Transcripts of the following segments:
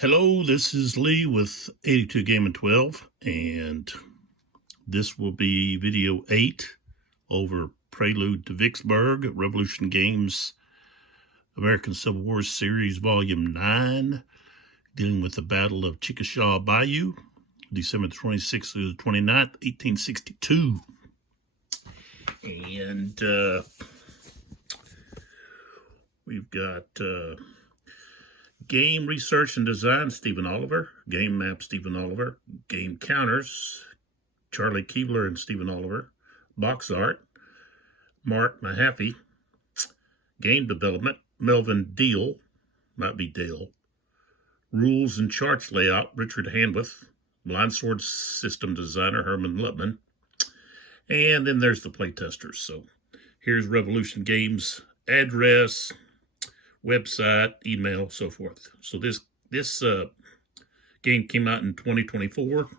Hello, this is Lee with 82 Game 12, and this will be video 8 over Prelude to Vicksburg, Revolution Games American Civil War Series Volume 9, dealing with the Battle of Chickasaw, Bayou, December 26th through the 29th, 1862. And we've got Game Research and Design, Stephen Oliver. Game Map, Stephen Oliver. Game Counters, Charlie Keebler and Stephen Oliver. Box Art, Mark Mahaffey. Game Development, Melvin Deal, might be Dale. Rules and Charts Layout, Richard Handwith. Blind Sword System Designer, Herman Luttmann. And then there's the playtesters. So here's Revolution Games address, website, email, so forth. So this game came out in 2024,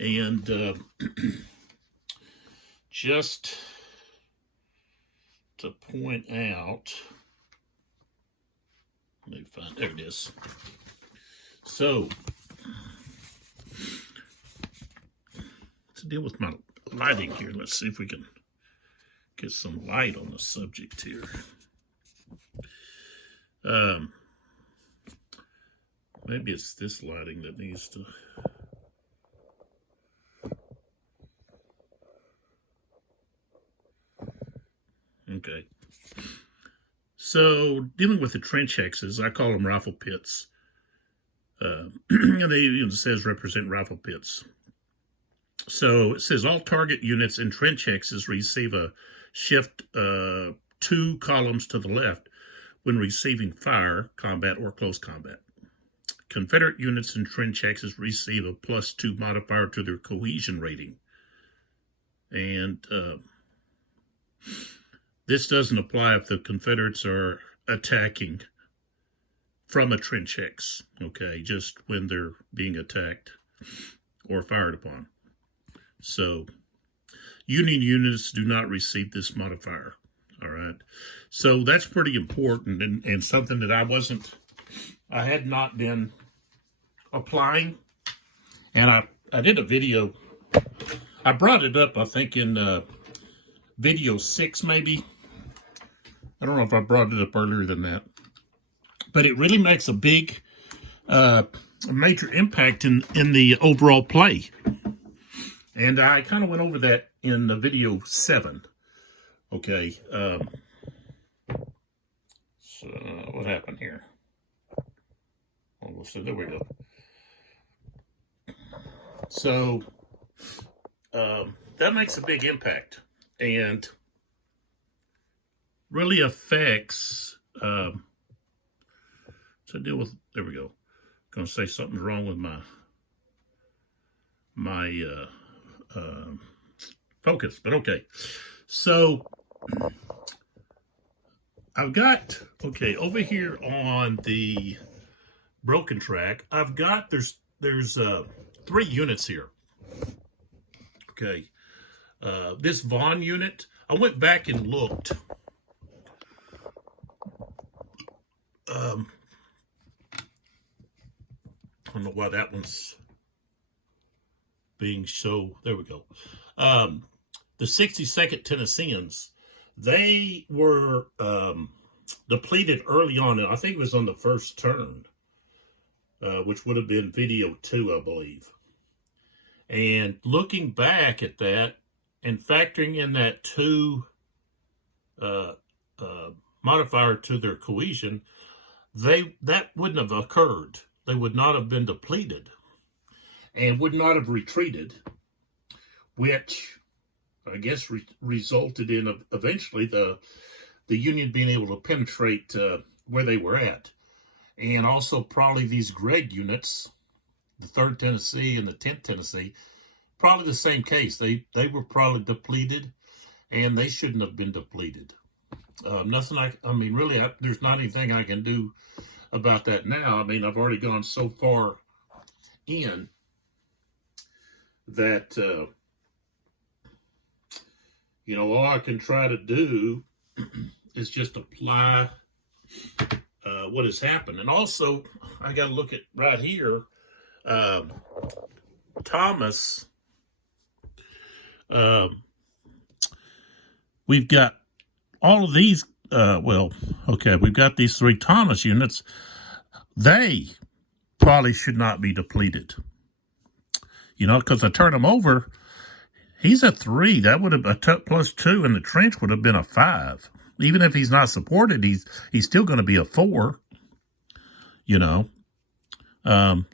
and just to point out, let me find, there it is. So to deal with my lighting here, let's see if we can get some light on the subject here. Maybe it's this lighting that needs to. Okay. So, dealing with the trench hexes, I call them rifle pits. And they even says represent rifle pits. So it says all target units in trench hexes receive a shift 2 columns to the left when receiving fire, combat, or close combat. Confederate units in trench hexes receive a +2 modifier to their cohesion rating. And this doesn't apply if the Confederates are attacking from a trench hex, okay, just when they're being attacked or fired upon. So Union units do not receive this modifier. All right. So that's pretty important, and something that I had not been applying. And I did a video. I brought it up, I think, in video 6, maybe. I don't know if I brought it up earlier than that. But it really makes a big, major impact in the overall play. And I kind of went over that in the video 7. Okay, so what happened here? Oh, so there we go. So that makes a big impact and really affects. So deal with. There we go. Going to say something's wrong with my focus, but okay. So I've got, okay, over here on the broken track, I've got, there's 3 units here. Okay. This Vaughn unit, I went back and looked. I don't know why that one's being so, there we go. The 62nd Tennesseans, they were depleted early on. I think it was on the first turn, which would have been video 2, I believe. And looking back at that and factoring in that 2 modifier to their cohesion, that wouldn't have occurred. They would not have been depleted and would not have retreated, which I guess resulted in eventually the Union being able to penetrate where they were at. And also probably these Gregg units, the 3rd Tennessee and the 10th Tennessee, probably the same case. They were probably depleted, and they shouldn't have been depleted. Nothing really, there's not anything I can do about that now. I mean, I've already gone so far in that, all I can try to do is just apply what has happened. And also, I got to look at right here, um, Thomas. We've got all of these. We've got these 3 Thomas units. They probably should not be depleted. Because I turn him over, he's a 3. That would have plus 2 in the trench would have been a 5. Even if he's not supported, he's still going to be a 4.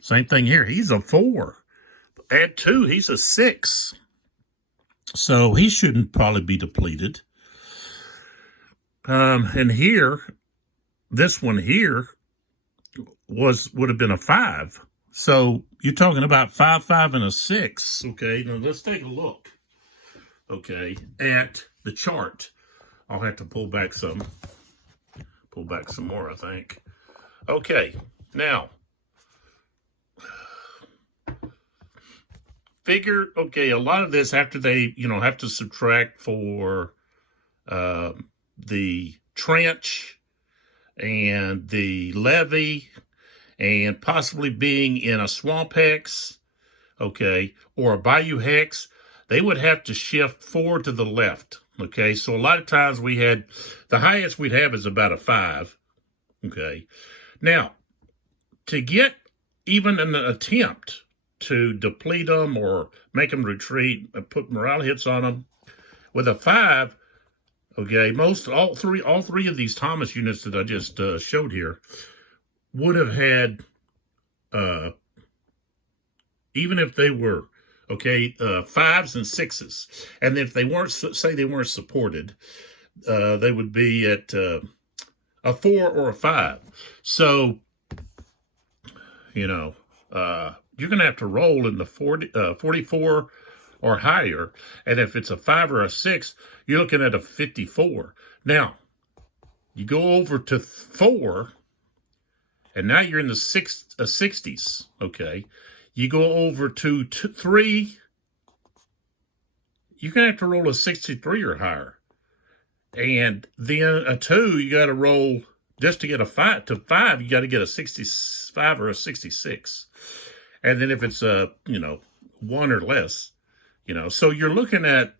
Same thing here. He's a 4. Add 2, he's a 6. So he shouldn't probably be depleted. And here, this one here would have been a 5. So you're talking about 5, 5, and a 6. Okay, now let's take a look. Okay, at the chart. I'll have to pull back some more, I think. Okay, now figure. Okay, a lot of this after they have to subtract for the trench and the levee and possibly being in a swamp hex, okay, or a bayou hex, they would have to shift 4 to the left, okay? So a lot of times the highest we'd have is about a 5, okay? Now, to get even an attempt to deplete them or make them retreat, put morale hits on them, with a 5, okay, all three of these Thomas units that I just showed here would have had, even if they were, okay, 5s and 6s, and if they weren't, say they weren't supported, they would be at a 4 or a 5. So, you're going to have to roll in the 44 or higher, and if it's a 5 or a 6, you're looking at a 54. Now, you go over to 4, and now you're in the 60s, okay? You go over to 3, you're going to have to roll a 63 or higher. And then a 2, you got to roll, just to get a 5, to 5, you got to get a 65 or a 66. And then if it's a, 1 or less, so you're looking at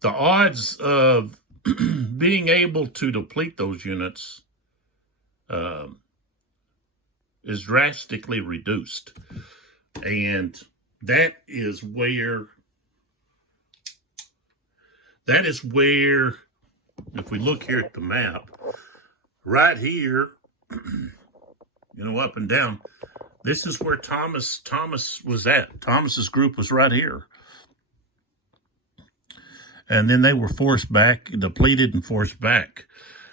the odds of being able to deplete those units is drastically reduced. And that is where, if we look here at the map, right here, up and down, this is where Thomas was at. Thomas's group was right here. And then they were forced back, depleted and forced back.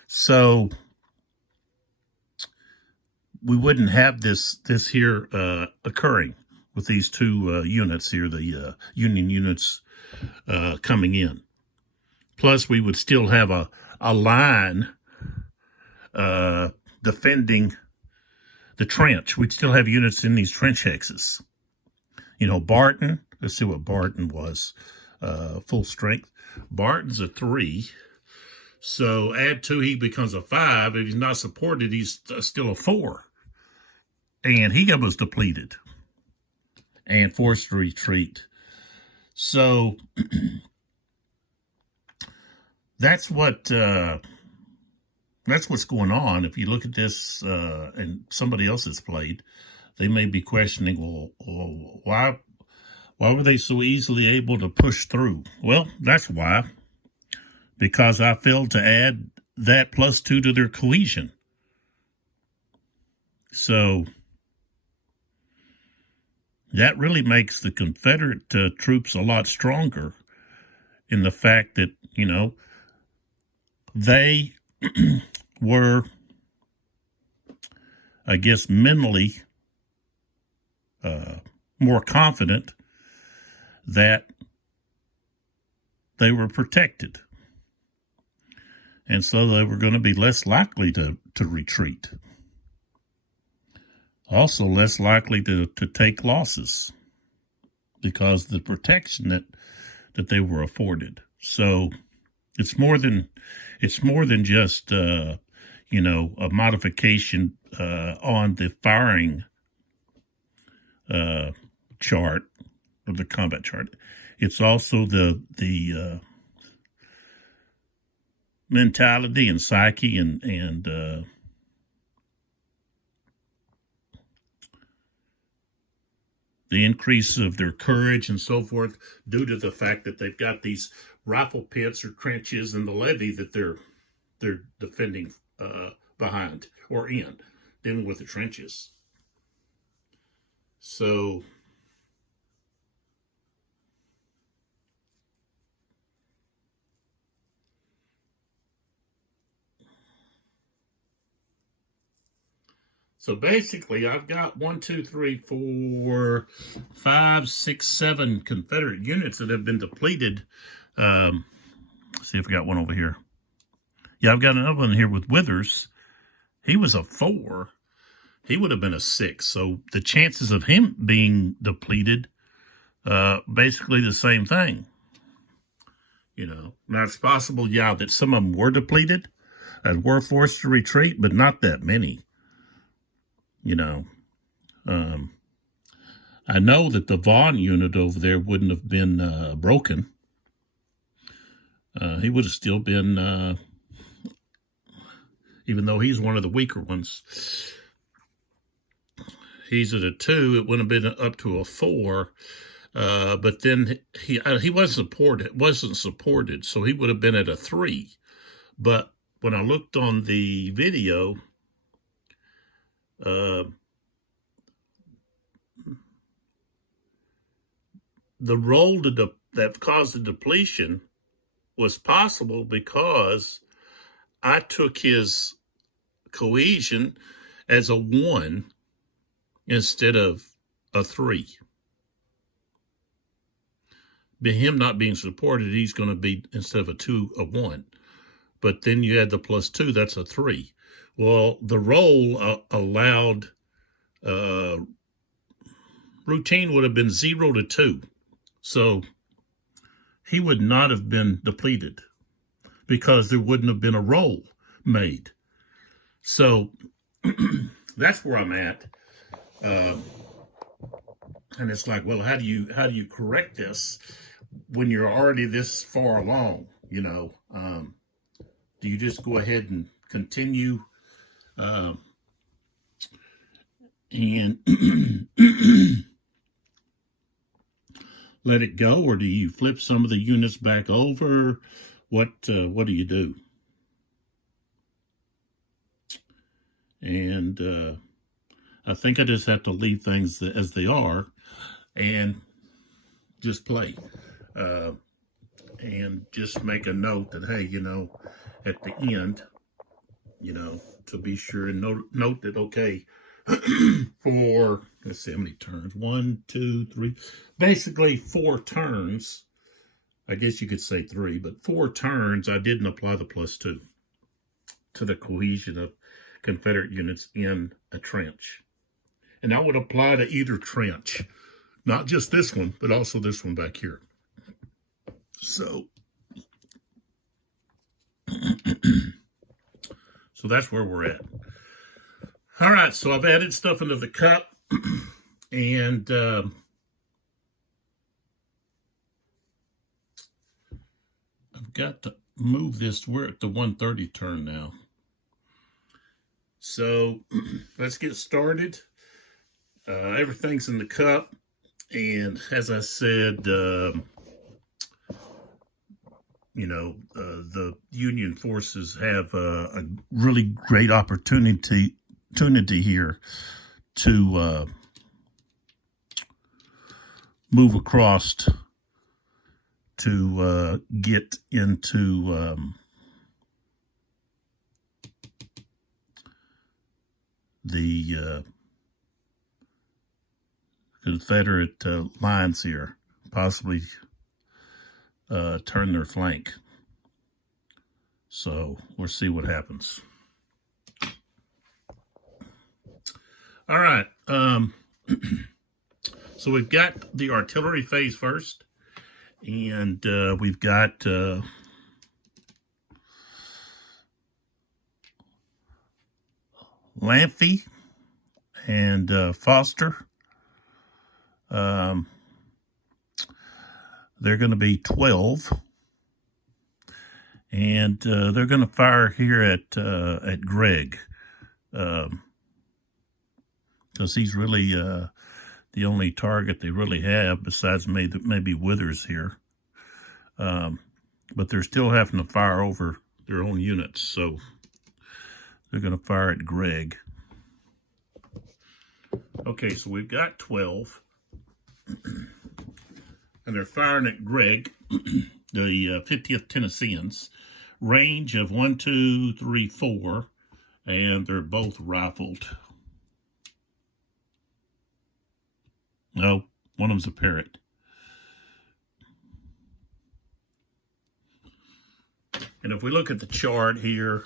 So we wouldn't have this here occurring with these 2 units here, the Union units coming in. Plus, we would still have a line defending the trench. We'd still have units in these trench hexes. Barton, let's see what Barton was, full strength. Barton's a 3. So add 2, he becomes a 5. If he's not supported, he's still a 4. And he was depleted and forced to retreat. So that's what's going on. If you look at this and somebody else has played, they may be questioning, well, why were they so easily able to push through? Well, that's why. Because I failed to add that plus 2 to their cohesion. So that really makes the Confederate troops a lot stronger in the fact that, they were, I guess, mentally more confident that they were protected. And so they were going to be less likely to retreat. Also less likely to take losses because of the protection that they were afforded. So it's more than just a modification on the firing chart, or the combat chart. It's also the mentality and psyche and the increase of their courage and so forth, due to the fact that they've got these rifle pits or trenches in the levee that they're defending behind or in, dealing with the trenches. So basically, I've got 1, 2, 3, 4, 5, 6, 7 Confederate units that have been depleted. Let's see if we got one over here. Yeah, I've got another one here with Withers. He was a 4. He would have been a 6. So the chances of him being depleted, basically the same thing. Now it's possible, yeah, that some of them were depleted and were forced to retreat, but not that many. I know that the Vaughn unit over there wouldn't have been broken. He would have still been, even though he's one of the weaker ones. He's at a 2. It wouldn't have been up to a 4. But then he wasn't supported, so he would have been at a 3. But when I looked on the video, the role that caused the depletion was possible because I took his cohesion as a 1 instead of a 3. By him not being supported, he's going to be, instead of a 2, a 1. But then you add the +2, that's a 3. Well, the roll allowed, routine would have been 0 to 2. So he would not have been depleted because there wouldn't have been a roll made. So that's where I'm at. And it's like, well, how do you correct this when you're already this far along? Do you just go ahead and continue and let it go, or do you flip some of the units back over? What do you do? And I think I just have to leave things as they are and just play. And just make a note that, hey, at the end, to be sure and note that, okay, for, let's see how many turns, 1, 2, 3, basically 4 turns, I guess you could say 3, but 4 turns, I didn't apply the +2 to the cohesion of Confederate units in a trench. And that would apply to either trench, not just this one, but also this one back here. So, so that's where we're at. All right, so I've added stuff into the cup, and I've got to move this. We're at the 130 turn now. So let's get started. Everything's in the cup, and as I said, the Union forces have a really great opportunity here to move across to get into the Confederate lines here, possibly turn their flank. So we'll see what happens. All right. So we've got the artillery phase first, and we've got Lamphy and Foster. They're going to be 12. And they're going to fire here at Greg. Because he's really the only target they really have, besides maybe Withers here. But they're still having to fire over their own units, so they're going to fire at Greg. Okay, so we've got 12, and they're firing at Greg, the 50th Tennesseans. Range of 1, 2, 3, 4, and they're both rifled. No, one of them's a Parrot. And if we look at the chart here,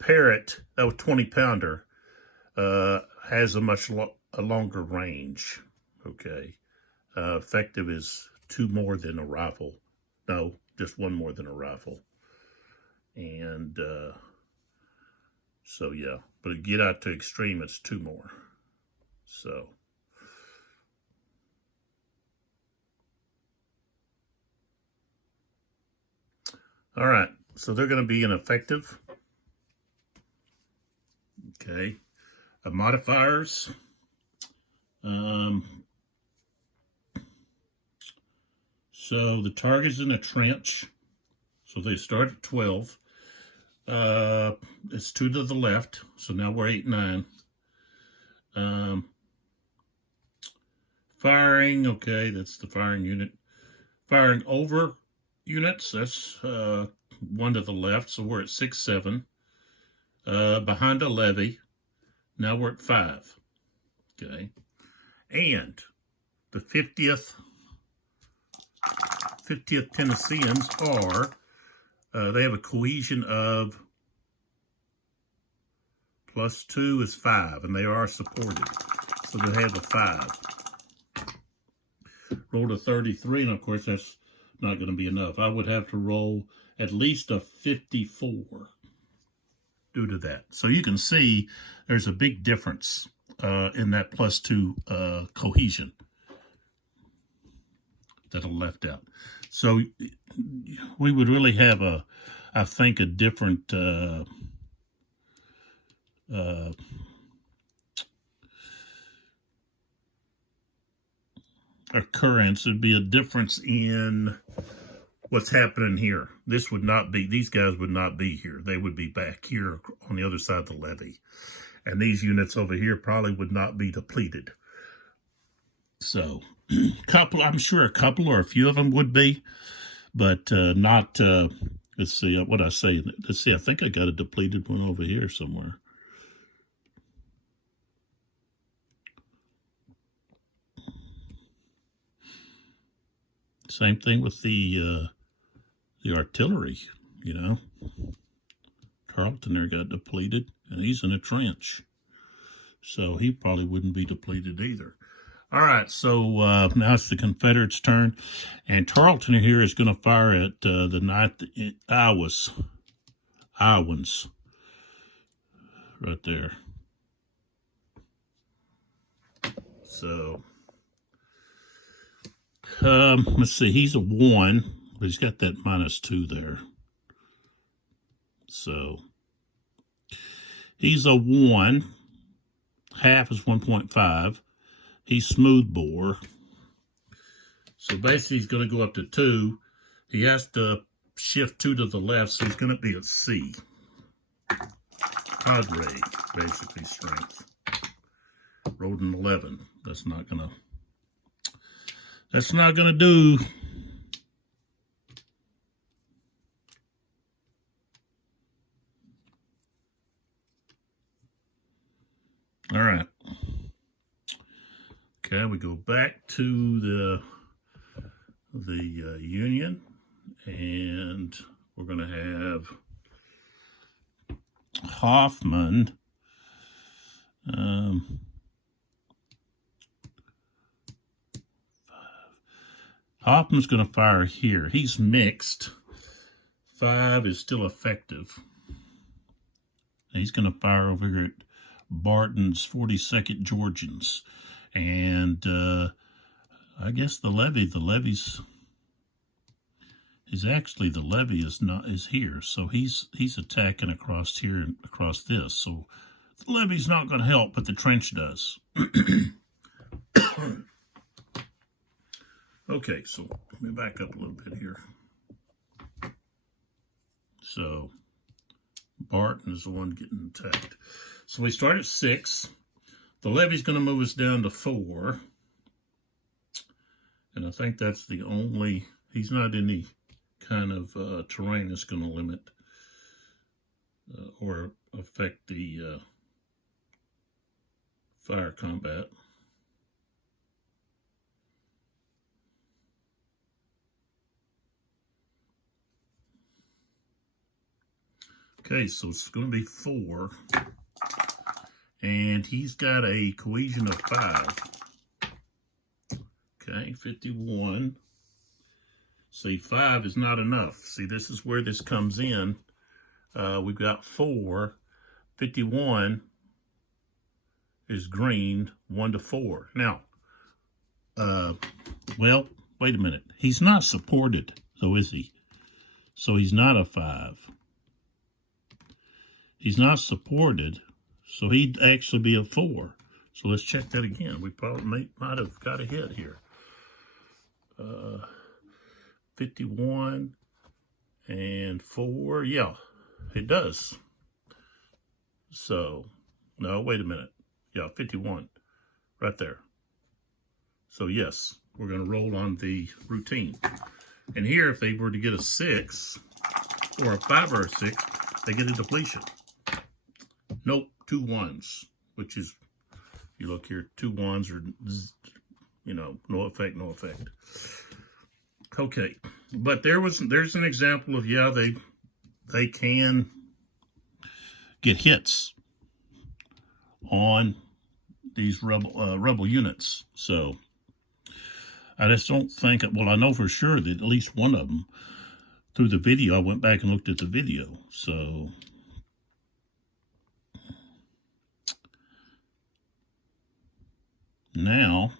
Parrot, that was 20-pounder, has a much longer range. Okay, effective is 2 more than a rifle. No, just 1 more than a rifle. And so yeah, but to get out to extreme, it's 2 more. So all right, so they're going to be ineffective. Okay, modifiers. So the target's in a trench. So they start at 12. It's 2 to the left. So now we're 8, 9. Firing, okay, that's the firing unit. Firing over units, that's 1 to the left. So we're at 6, 7. Behind a levee. Now we're at 5. Okay. And the 50th Tennesseans are, they have a cohesion of +2 is 5, and they are supported. So they have a 5. Rolled a 33, and of course that's not going to be enough. I would have to roll at least a 54 due to that. So you can see there's a big difference in that +2 cohesion that are left out. So we would really have I think, a different occurrence. It'd be a difference in what's happening here. This would not be, these guys would not be here. They would be back here on the other side of the levee. And these units over here probably would not be depleted. So, I'm sure a couple or a few of them would be, but not, let's see, what I say. Let's see, I think I got a depleted one over here somewhere. Same thing with the artillery, you know. Tarleton there got depleted, and he's in a trench. So he probably wouldn't be depleted either. All right, so now it's the Confederates' turn. And Tarleton here is going to fire at the 9th Iowans. Right there. So, let's see, he's a 1, but he's got that -2 there. So, he's a 1. Half is 1.5. He's smooth bore. So basically he's going to go up to 2. He has to shift 2 to the left, so he's going to be a C. Cadre, basically, strength. Rolled an 11. That's not going to do. All right. Okay, we go back to the Union, and we're going to have Hoffman. Hoffman's going to fire here. He's mixed. 5 is still effective. He's going to fire over here at Barton's 42nd Georgians. And I guess the levee is here. So he's attacking across here and across this. So the levee's not going to help, but the trench does. Okay, so let me back up a little bit here. So Barton is the one getting attacked. So we start at 6. The levee's going to move us down to 4. And I think that's the only, he's not any kind of terrain that's going to limit or affect the fire combat. Okay, so it's going to be 4. And he's got a cohesion of 5. Okay, 51. See, 5 is not enough. See, this is where this comes in. We've got 4. 51 is green, 1 to 4. Now, well, wait a minute. He's not supported, though, is he? So he's not a 5. He's not supported, so he'd actually be a 4. So let's check that again. We probably might have got a hit here. 51 and 4. Yeah, it does. So, no, wait a minute. Yeah, 51 right there. So, yes, we're going to roll on the routine. And here, if they were to get a 6 or a 5 or a 6, they get a depletion. Nope, 2 1s, which is, you look here, 2 1s are, you know, no effect, no effect. Okay, but there's an example of, yeah, they can get hits on these rebel units. So I just don't think, well, I know for sure that at least one of them, through the video, I went back and looked at the video. So now,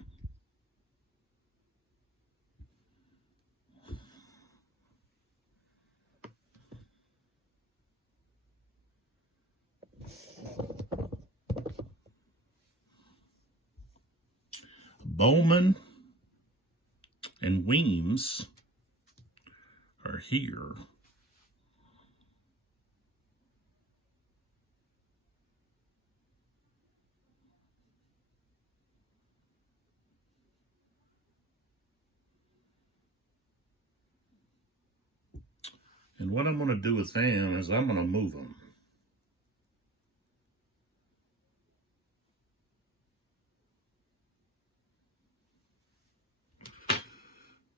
Bowman and Weems are here. And what I'm going to do with them is I'm going to move them.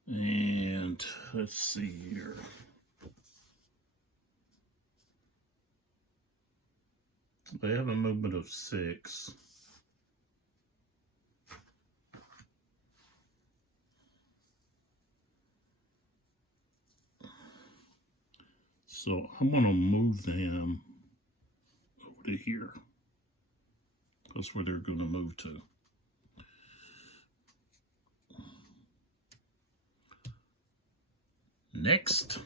And let's see here. They have a movement of 6. So I'm going to move them over to here. That's where they're going to move to. Next.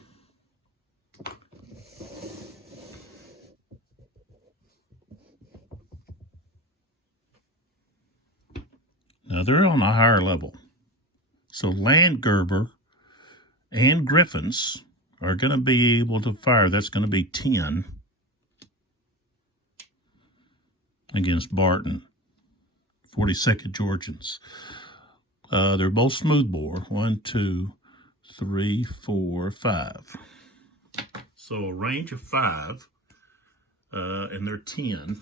Now they're on a higher level. So Landgerber and Griffins are going to be able to fire. That's going to be 10 against Barton, 42nd Georgians. They're both smoothbore. 1, 2, 3, 4, 5. So a range of 5, and they're 10.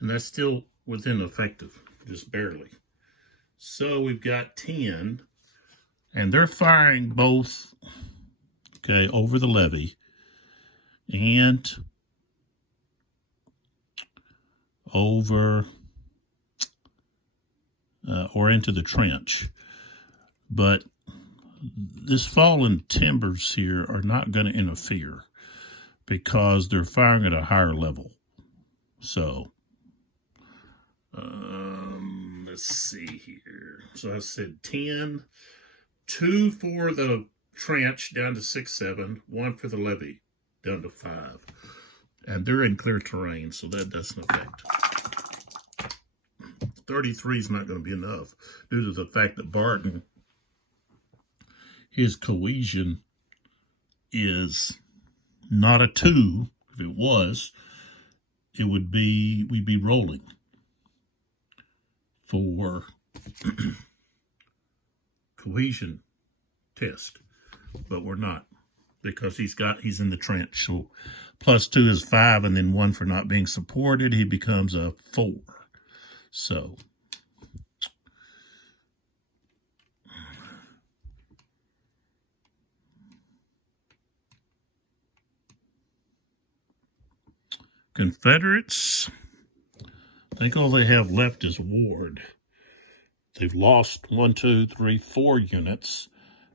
And that's still within effective, just barely. So we've got 10, and they're firing both, okay, over the levee and over or into the trench. But this fallen timbers here are not going to interfere. because they're firing at a higher level. So, let's see here. So I said 10, 2 for the trench down to 6-7, 1 for the levee down to 5. And they're in clear terrain, so that doesn't affect. 33 is not going to be enough due to the fact that Barton, his cohesion is not a 2. If it was, we'd be rolling for cohesion test, but we're not, because he's in the trench. So +2 is 5, and then 1 for not being supported. He becomes a 4. So Confederates, I think all they have left is Ward. They've lost 1, 2, 3, 4 units,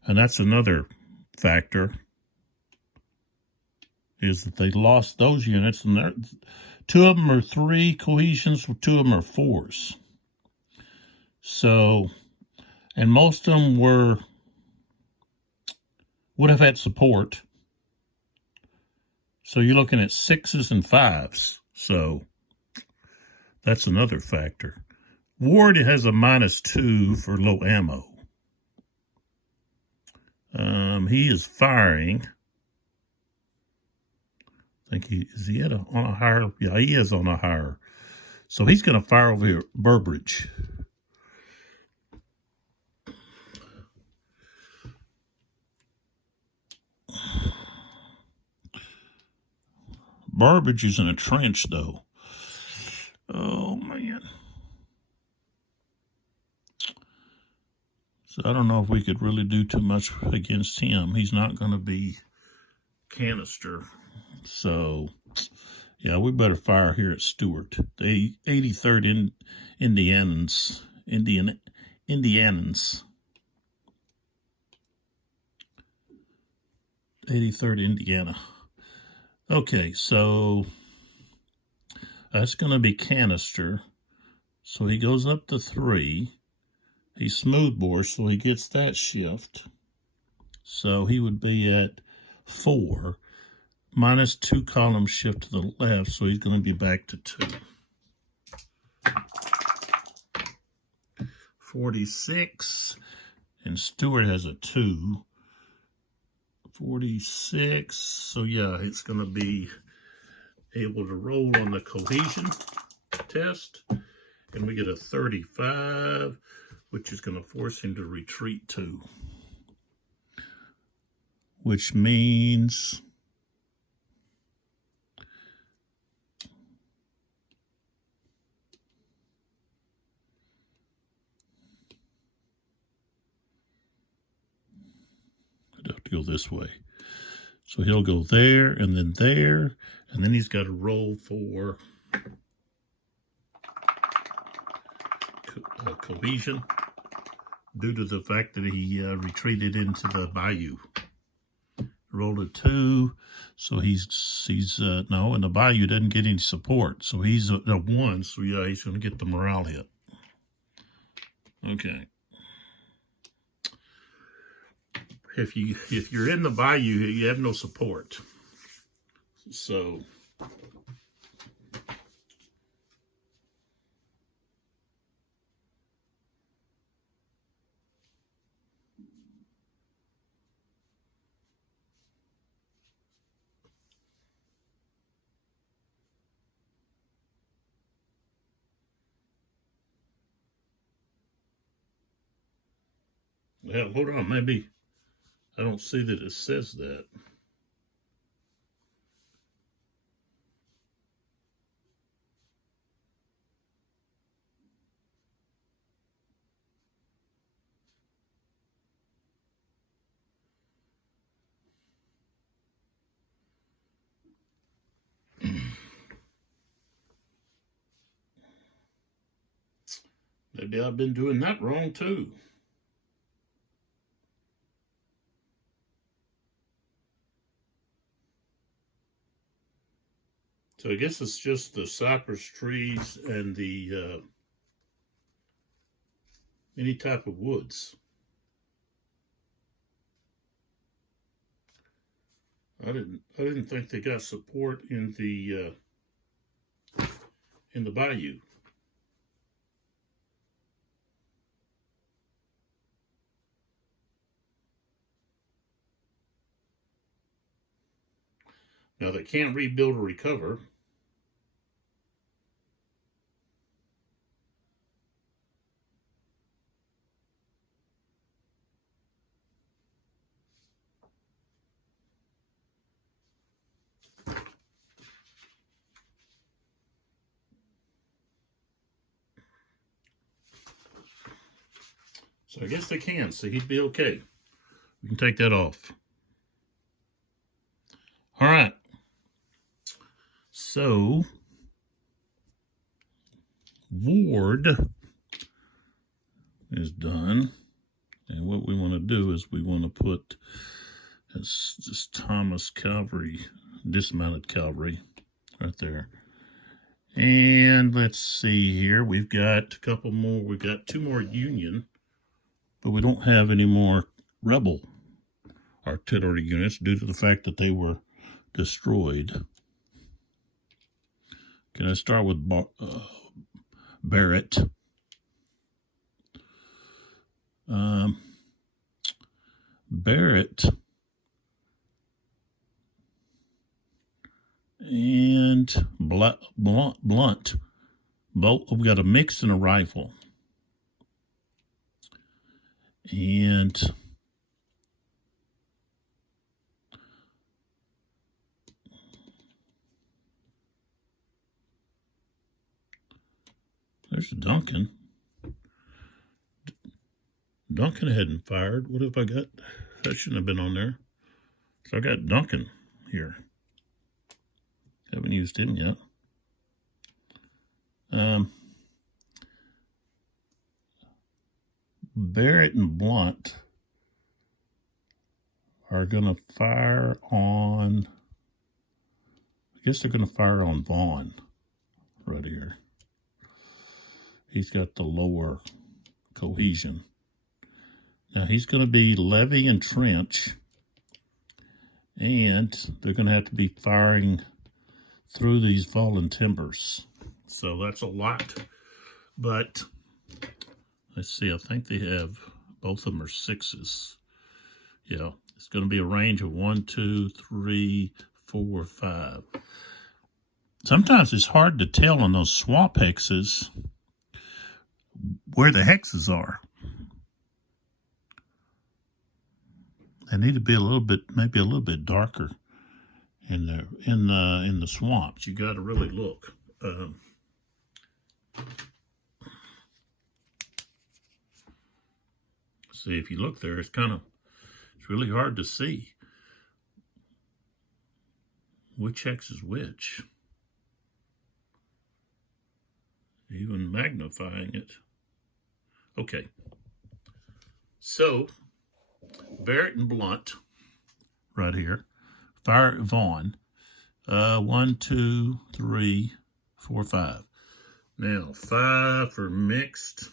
and that's another factor, is that they lost those units, and 2 of them are 3 cohesions, 2 of them are 4s. So, and most of them would have had support. So you're looking at 6s and 5s. So that's another factor. Ward has a -2 for low ammo. He is firing. I think is he on a higher? Yeah, he is on a higher. So he's going to fire over here, Burbridge. Burbridge is in a trench, though. Oh, man. So I don't know if we could really do too much against him. He's not going to be canister. So, yeah, we better fire here at Stewart. The 83rd Indianans. 83rd Indiana. Okay, so that's going to be canister. So he goes up to 3. He's smoothbore, so he gets that shift. So he would be at 4, -2 column shift to the left, so he's going to be back to 2. 46, and Stewart has a 2. 46, so yeah, it's going to be able to roll on the cohesion test, and we get a 35, which is going to force him to retreat 2, which means I'd have to go this way. So he'll go there, and then he's got to roll for cohesion due to the fact that he retreated into the Bayou. Rolled a 2, so he's no, and the Bayou doesn't get any support, so he's a 1. So yeah, he's going to get the morale hit. Okay. If you're in the Bayou, you have no support. So well, hold on, maybe I don't see that it says that. Maybe I've been doing that wrong too. So I guess it's just the cypress trees and the any type of woods. I didn't think they got support in the bayou. Now they can't rebuild or recover. So I guess they can, so he'd be okay. We can take that off. All right. So, Ward is done. And what we want to do is we want to put this Thomas cavalry, dismounted cavalry, right there. And let's see here. We've got a couple more. We've got 2 more Union, but we don't have any more Rebel artillery units due to the fact that they were destroyed. Can I start with Barrett? Barrett and Blunt. Both we got a mixed and a rifle. And there's Duncan. Duncan hadn't fired. What have I got? That shouldn't have been on there. So I got Duncan here. Haven't used him yet. Barrett and Blunt are going to fire on, I guess they're going to fire on Vaughn right here. He's got the lower cohesion. Now he's going to be levee and trench, and they're going to have to be firing through these fallen timbers. So that's a lot, but let's see, I think they have, both of them are 6s. Yeah, it's going to be a range of 1, 2, 3, 4, 5. Sometimes it's hard to tell on those swamp hexes where the hexes are. They need to be a little bit, maybe a little bit darker in the swamps. You got to really look. See, if you look there, it's really hard to see which hex is which. Even magnifying it. Okay. So, Barrett and Blunt, right here. Fire Vaughn. 1, 2, 3, 4, 5. Now, 5 for mixed.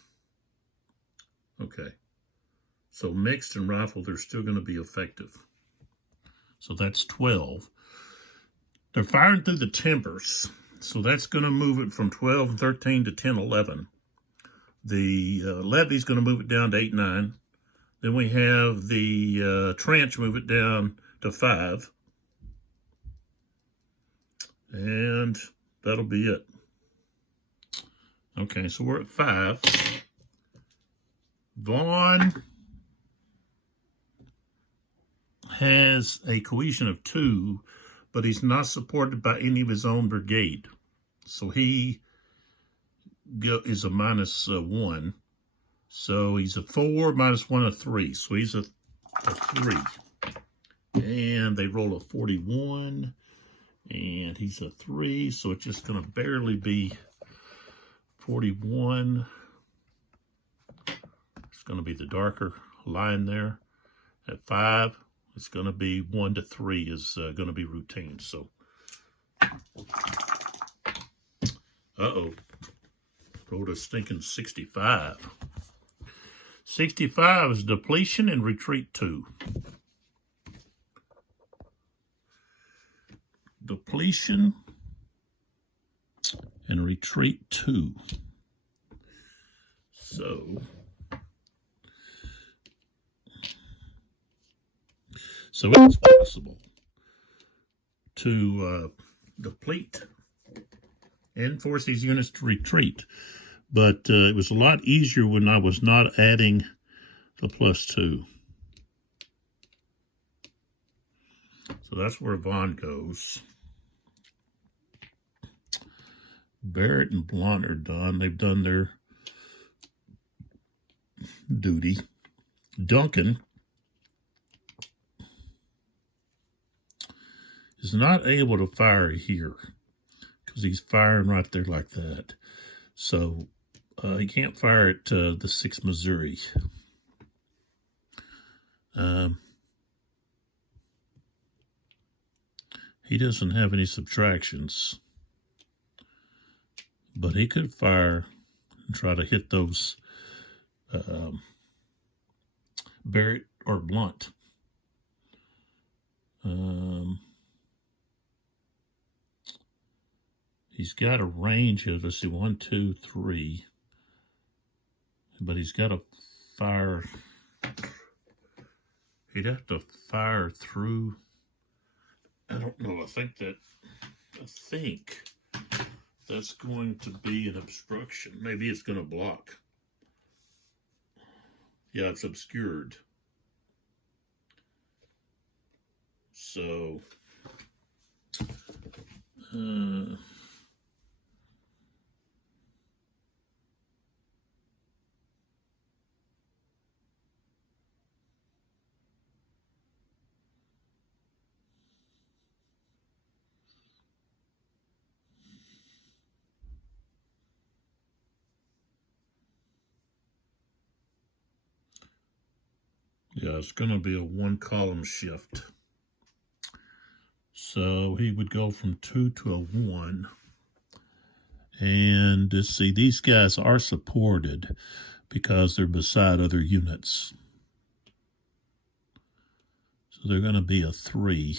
Okay. So mixed and rifle, they're still going to be effective. So that's 12. They're firing through the timbers. So that's going to move it from 12 and 13 to 10, 11. The levee's going to move it down to 8, 9. Then we have the trench move it down to 5. And that'll be it. Okay, so we're at 5. Vaughn has a cohesion of 2, but he's not supported by any of his own brigade. So he is a -1. So he's a 4, -1, a 3. So he's a 3. And they roll a 41. And he's a 3. So it's just going to barely be 41. It's going to be the darker line there. At 5, it's going to be 1 to 3 is going to be routine. So Uh-oh. Rolled a stinking 65. 65 is depletion and retreat 2. Depletion and retreat 2. So it's possible to deplete and force these units to retreat. But it was a lot easier when I was not adding the +2. So that's where Vaughn goes. Barrett and Blunt are done. They've done their duty. Duncan is not able to fire here because he's firing right there like that. So he can't fire at the 6th Missouri. He doesn't have any subtractions, but he could fire and try to hit those Barrett or Blunt. He's got a range of, let's see, 1, 2, 3. But he's got to fire. He'd have to fire through. I don't know. I think that's going to be an obstruction. Maybe it's going to block. Yeah, it's obscured. So, yeah, it's going to be a 1-column shift. So he would go from 2 to a 1. And let's see, these guys are supported because they're beside other units. So they're going to be a 3.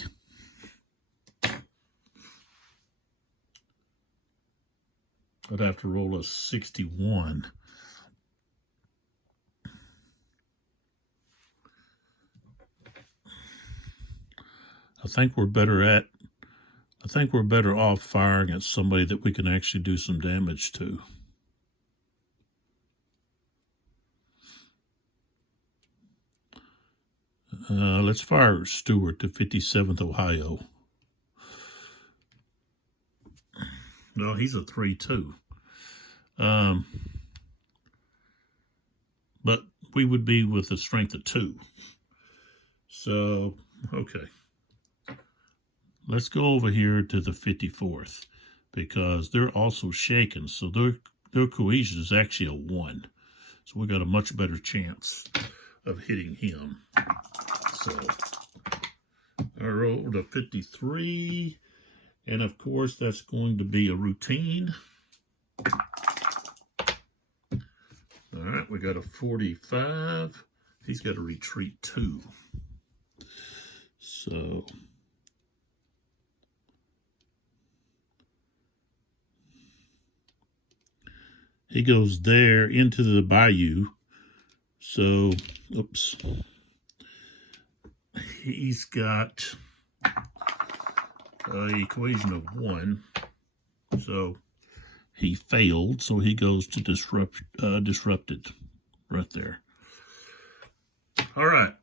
I'd have to roll a 61. I think we're better off firing at somebody that we can actually do some damage to. Let's fire Stewart to 57th Ohio. No, he's a 3 too. But we would be with a strength of 2. So, okay. Let's go over here to the 54th because they're also shaken. So their cohesion is actually a 1. So we got a much better chance of hitting him. So I rolled a 53. And of course, that's going to be a routine. All right, we got a 45. He's got a retreat 2. So he goes there into the Bayou. So, oops. He's got a cohesion of 1. So he failed. So he goes to disrupted right there. All right.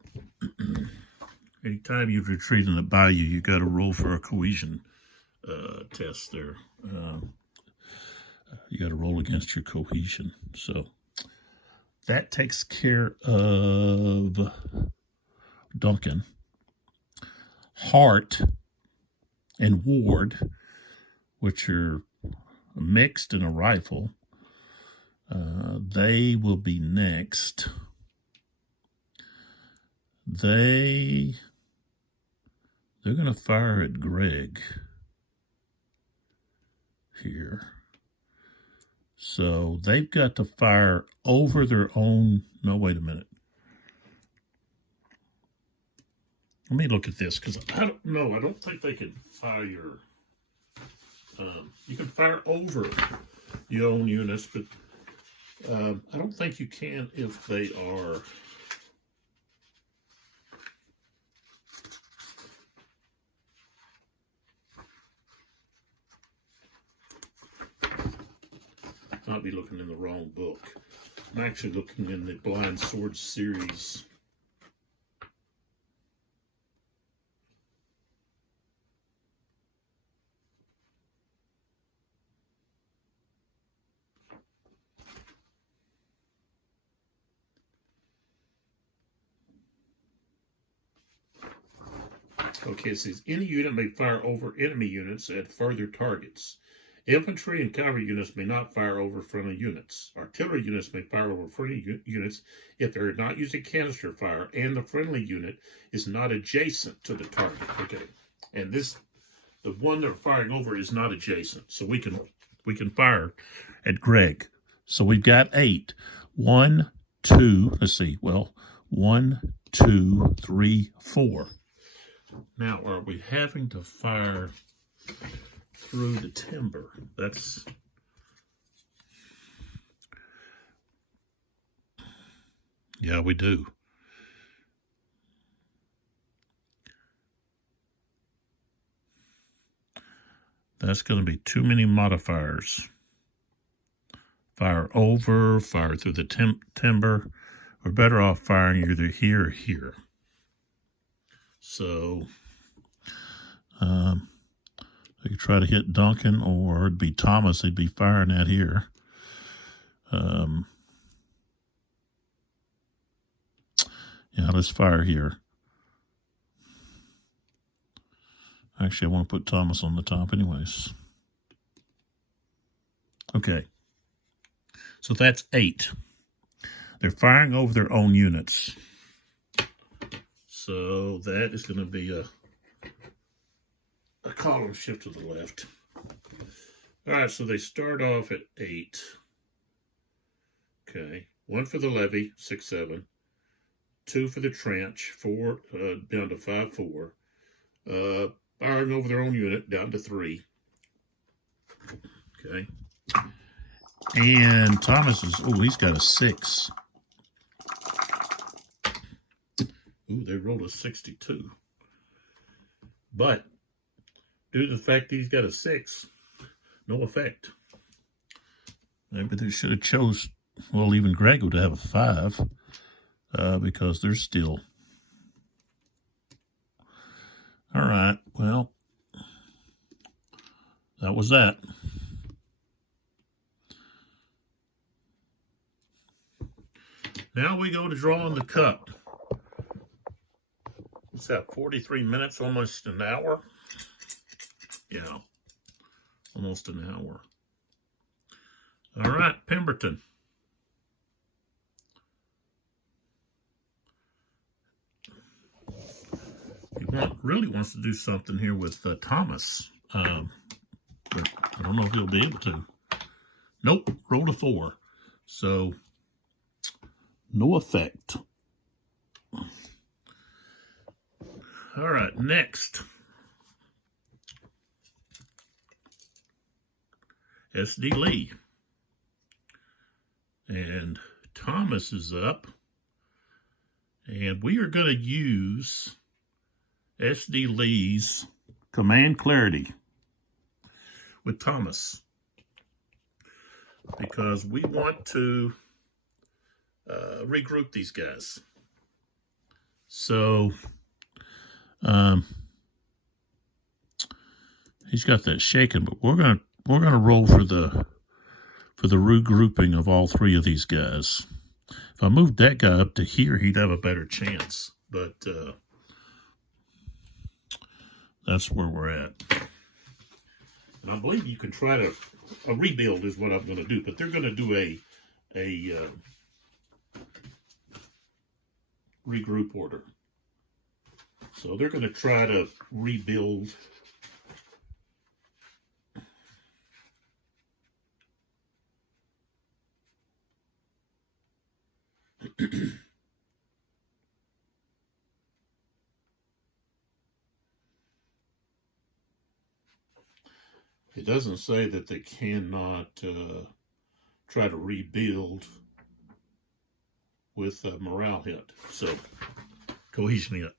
Anytime you retreat in the Bayou, you got to roll for a cohesion test there. You got to roll against your cohesion. So that takes care of Duncan. Hart and Ward, which are mixed in a rifle, they will be next. They're going to fire at Greg here. So they've got to fire over their own. No, wait a minute. Let me look at this because I don't know. I don't think they can fire. You can fire over your own units, but I don't think you can if they are. Might be looking in the wrong book. I'm actually looking in the Blind Sword series. Okay, it says any unit may fire over enemy units at further targets. Infantry and cavalry units may not fire over friendly units. Artillery units may fire over friendly units if they're not using canister fire and the friendly unit is not adjacent to the target. Okay, and the one they're firing over is not adjacent, so we can fire at Greg. So we've got 8. 1, 2. Let's see. Well, 1, 2, 3, 4. Now, are we having to fire through the timber? That's yeah, we do. That's going to be too many modifiers. Fire over, fire through the timber. We're better off firing either here or here. So, they could try to hit Duncan, or it'd be Thomas they'd be firing at here. Yeah, let's fire here. Actually, I want to put Thomas on the top anyways. Okay. So that's 8. They're firing over their own units. So that is going to be a column shift to the left. All right, so they start off at 8. Okay, 1 for the levee, 6, 7. 2 for the trench, 4 down to 5, 4. Firing over their own unit down to 3. Okay. And Thomas is, oh, he's got a 6. Ooh, they rolled a 62. But due to the fact that he's got a 6, no effect. Maybe they should have chose, well, even Greg would have a 5 because they're still. All right, well, that was that. Now we go to drawing the cup. What's that, 43 minutes, almost an hour? Yeah, almost an hour. All right, Pemberton. He really wants to do something here with Thomas. But I don't know if he'll be able to. Nope, rolled a 4. So, no effect. All right, next. S.D. Lee. And Thomas is up. And we are going to use S.D. Lee's Command Clarity with Thomas. Because we want to regroup these guys. So, he's got that shaken, but we're gonna roll for the regrouping of all 3 of these guys. If I moved that guy up to here, he'd have a better chance. But that's where we're at. And I believe you can try to a rebuild is what I'm going to do, but they're going to do a regroup order. So they're going to try to rebuild It doesn't say that they cannot try to rebuild with a morale hit. So, cohesion hit.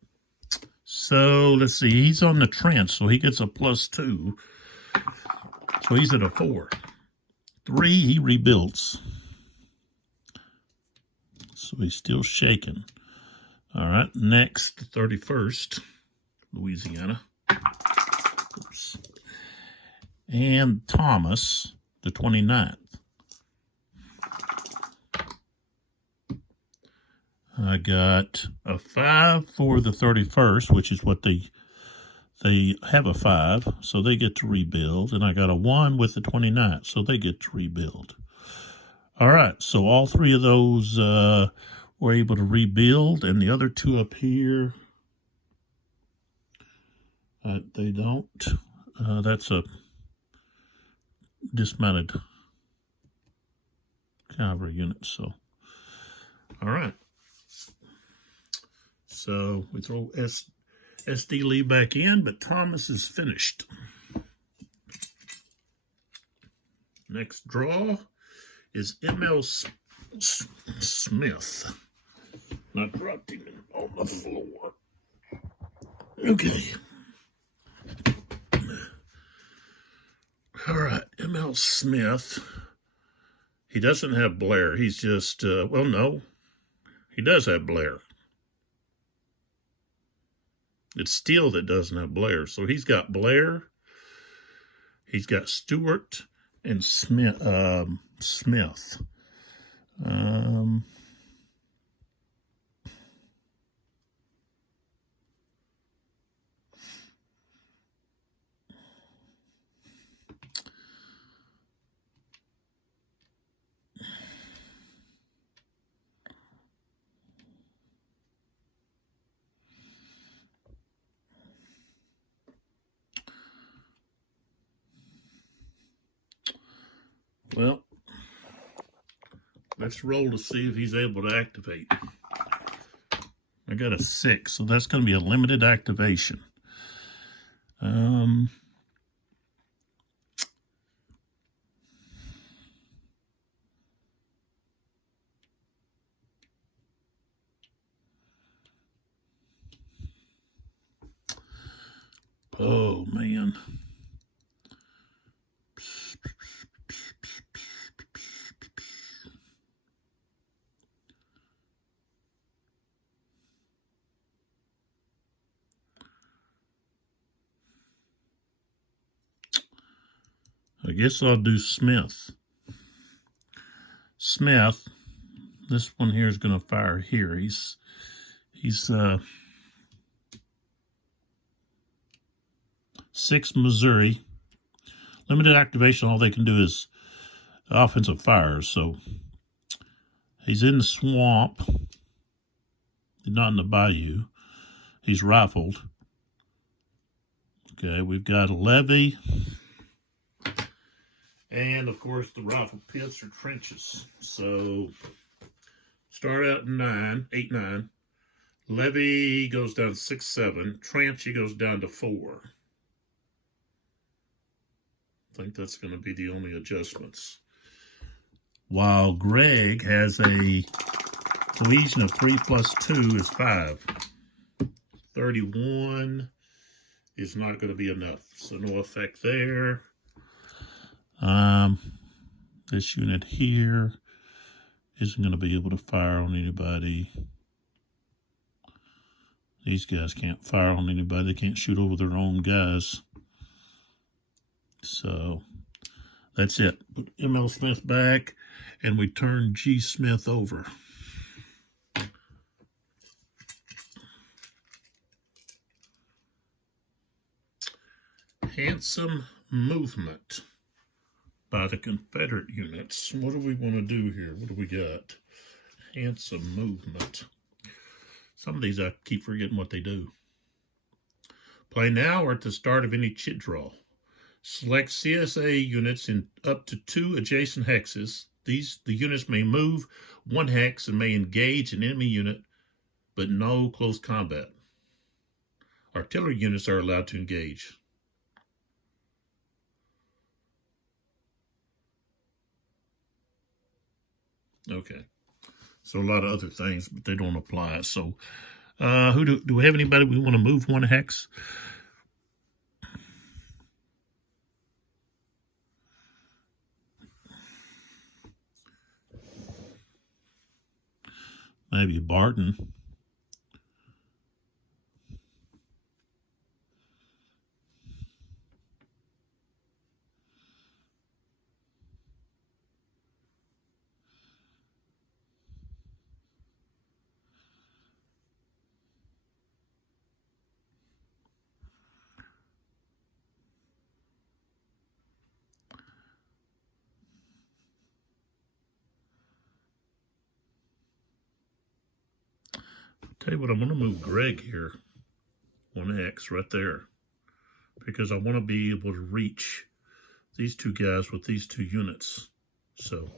So, let's see. He's on the trench, so he gets a +2. So, he's at a 4. 3, he rebuilds. So, he's still shaking. All right, next, 31st, Louisiana. Oops. And Thomas, the 29th. I got a 5 for the 31st, which is what they have a 5, so they get to rebuild. And I got a 1 with the 29th, so they get to rebuild. All right, so all 3 of those were able to rebuild, and the other 2 up here, they don't. That's a dismounted cavalry unit. So, all right. So we throw SD Lee back in, but Thomas is finished. Next draw is M.L. Smith. I dropped him on the floor. Okay. All right, M.L. Smith. He doesn't have Blair. He's just, well, no. He does have Blair. It's Steele that doesn't have Blair. So he's got Blair. He's got Stewart and Smith. Well, let's roll to see if he's able to activate. I got a 6, so that's going to be a limited activation. Oh, man. I guess I'll do Smith. Smith, this one here is going to fire here. He's 6 Missouri. Limited activation, all they can do is offensive fires. So he's in the swamp, not in the bayou. He's rifled. Okay, we've got a levee. And, of course, the rifle pits are trenches. So, start out in 8, 9. Levee goes down to 6, 7. Trench, he goes down to 4. I think that's going to be the only adjustments. While Greg has a cohesion of 3 plus 2 is 5. 31 is not going to be enough. So, no effect there. This unit here isn't going to be able to fire on anybody. These guys can't fire on anybody. They can't shoot over their own guys. So that's it. Put M.L. Smith back, and we turn G. Smith over. Handsome movement by the Confederate units. What do we want to do here? What do we got? Handsome movement. Some of these I keep forgetting what they do. Play now or at the start of any chit draw. Select CSA units in up to 2 adjacent hexes The units may move 1 hex and may engage an enemy unit, but no close combat. Artillery units are allowed to engage. Okay. So a lot of other things, but they don't apply. So who do we have anybody we want to move 1 hex? Maybe Barton. Tell you what, I'm going to move Greg here, 1X right there, because I want to be able to reach these 2 guys with these 2 units. So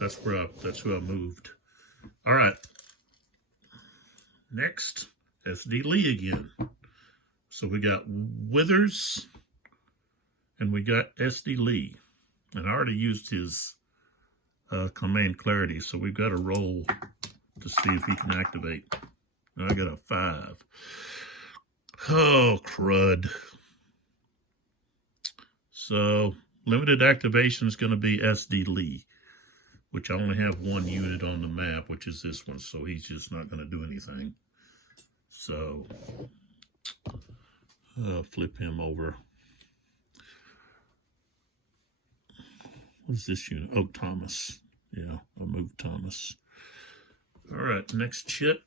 that's who I moved. All right. Next, SD Lee again. So we got Withers and we got SD Lee. And I already used his command clarity, so we've got to roll to see if he can activate. I got a 5. Oh, crud. So limited activation is going to be SD Lee, which I only have 1 unit on the map, which is this one. So he's just not going to do anything. So I'll flip him over. What's this unit? Oh, Thomas. Yeah, I'll move Thomas. All right, next chit.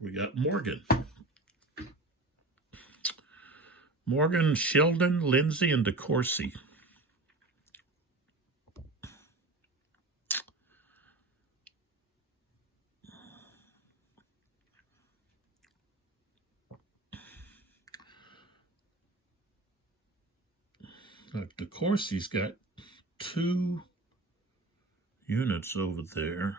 We got Morgan. Morgan, Sheldon, Lindsay, and DeCourcy. DeCourcy's got 2 units over there.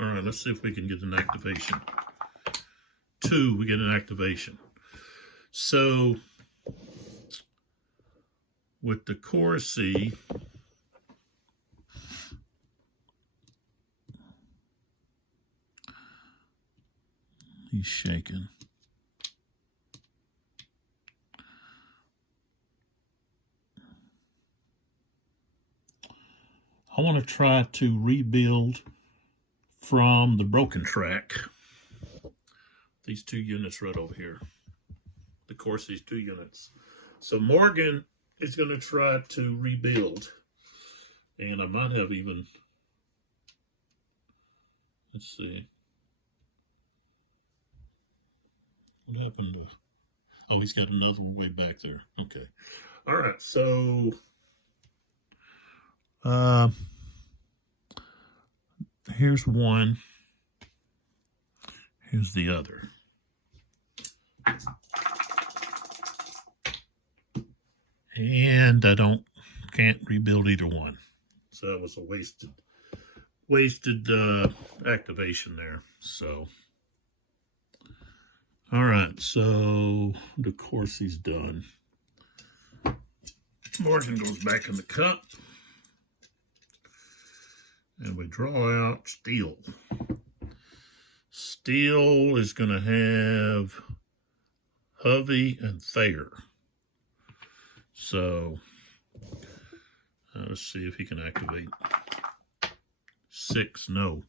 All right, let's see if we can get an activation. 2, we get an activation. So with DeCourcy, he's shaking. I want to try to rebuild from the broken track. These 2 units right over here. Of course, these 2 units. So Morgan is going to try to rebuild. And I might have even, let's see. What happened to, oh, he's got another one way back there. Okay. All right, so here's one. Here's the other. And I can't rebuild either one. So that was a wasted activation there. So, all right. So the course he's done. Morgan goes back in the cup. And we draw out Steel. Steel is going to have Hovey and Thayer. So let's see if he can activate. 6, no.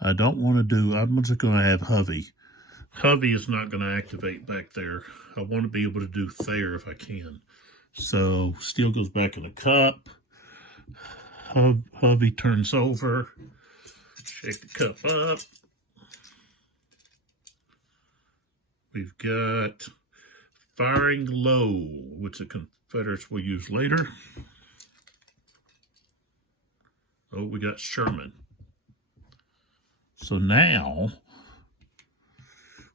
I don't want to do, I'm just going to have Hovey. Hovey is not going to activate back there. I want to be able to do Thayer if I can. So Steel goes back in the cup. Hovey turns over. Shake the cup up. We've got firing low, which the Confederates will use later. Oh, we got Sherman. So now,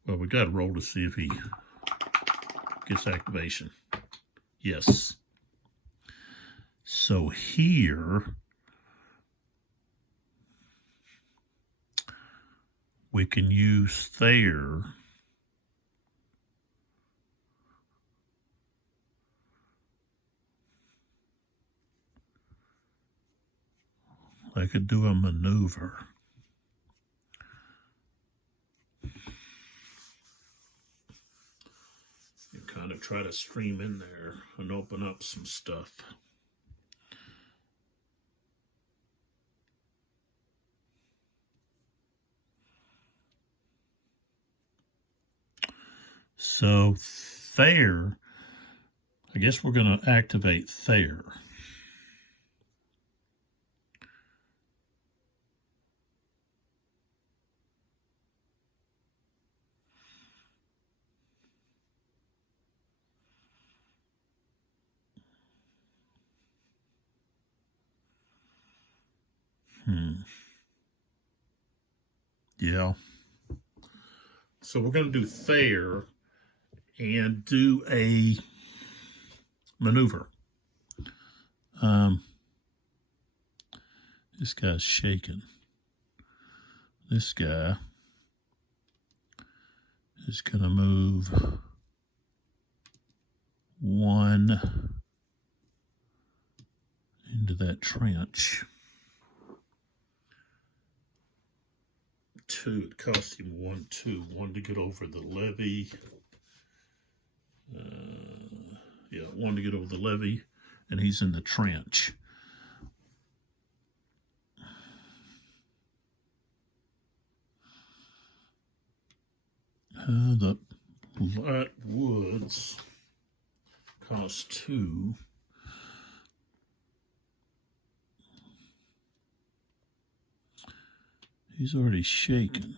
well, we got to roll to see if he gets activation. Yes. So here, we can use Thayer I could do a maneuver. You kind of try to stream in there and open up some stuff. So Thayer, I guess we're going to activate Thayer. Yeah. So we're going to do Thayer and do a maneuver. This guy's shaking. This guy is going to move one into that trench. Two, it cost him 1-2. One to get over the levee. Yeah, one to get over the levee, and he's in the trench. The light woods cost 2. He's already shaken.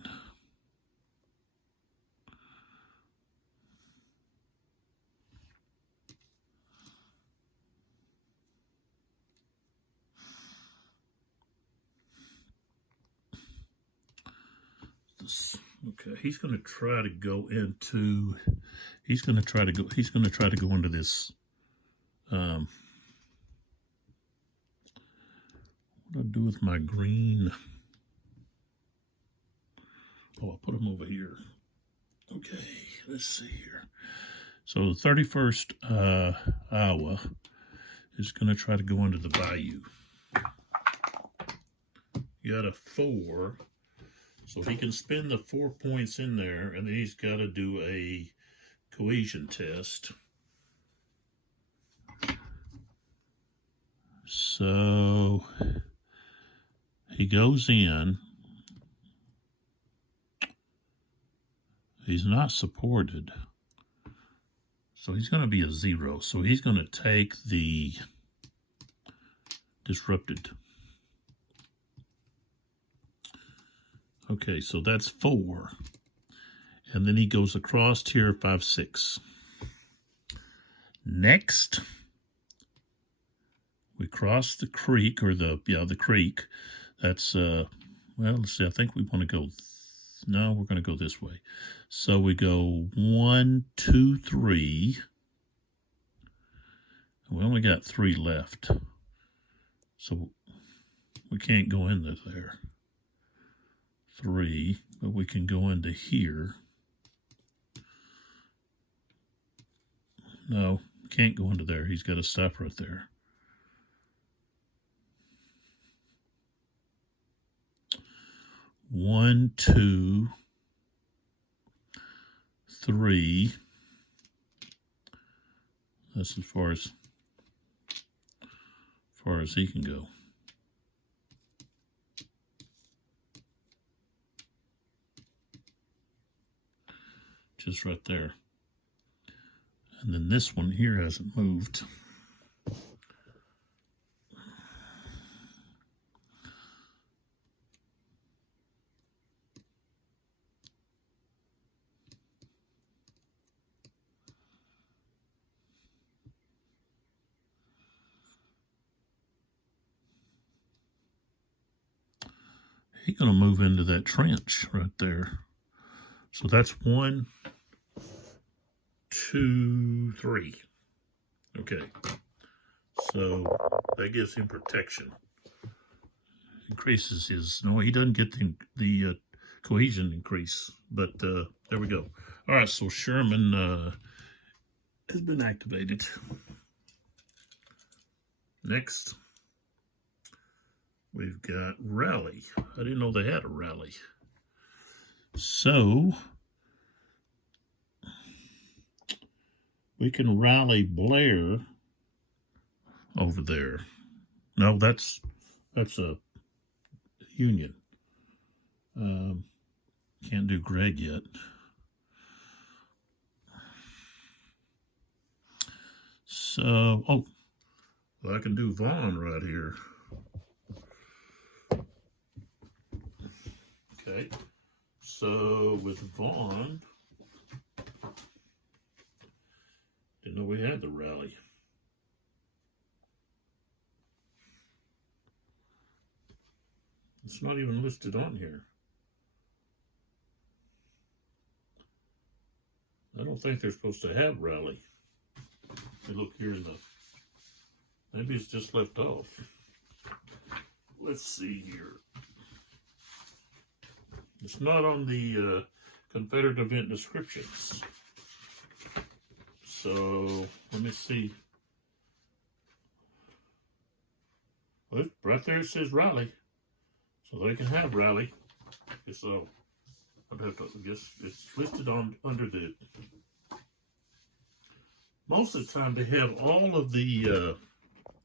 Okay, he's going to try to go into. He's going to try to go. He's going to try to go into this. What do I do with my green? Oh, I'll put him over here. Okay, let's see here. So the 31st Iowa is going to try to go into the Bayou. You got a 4, so he can spend the 4 points in there, and then he's got to do a cohesion test. So he goes in. He's not supported. So he's going to be a 0. So he's going to take the disrupted. Okay, so that's 4. And then he goes across here, 5, 6. Next, we cross the creek, or the creek. That's, well, let's see, I think we want to go, no, we're going to go this way. So we go 1, 2, 3. We only got 3 left. So we can't go into there. 3, but we can go into here. No, can't go into there. He's got to stop right there. One, 2, 3. That's as far as he can go. Just right there. And then this one here hasn't moved. going to move into that trench right there. So that's 1, 2, 3. Okay. So that gives him protection. Increases his, no, he doesn't get the cohesion increase, but there we go. All right, so Sherman has been activated. Next, we've got rally. I didn't know they had a rally. So we can rally Blair over there. No, that's a Union. Can't do Greg yet. So, oh, well, I can do Vaughn right here. Okay, so with Vaughn, didn't know we had the rally. It's not even listed on here. I don't think they're supposed to have rally. They look here in the, maybe it's just left off. Let's see here. It's not on the Confederate event descriptions. So let me see. Well, right there it says rally. So they can have rally. So I'd have to, I guess it's listed on under the. Most of the time they have all of the.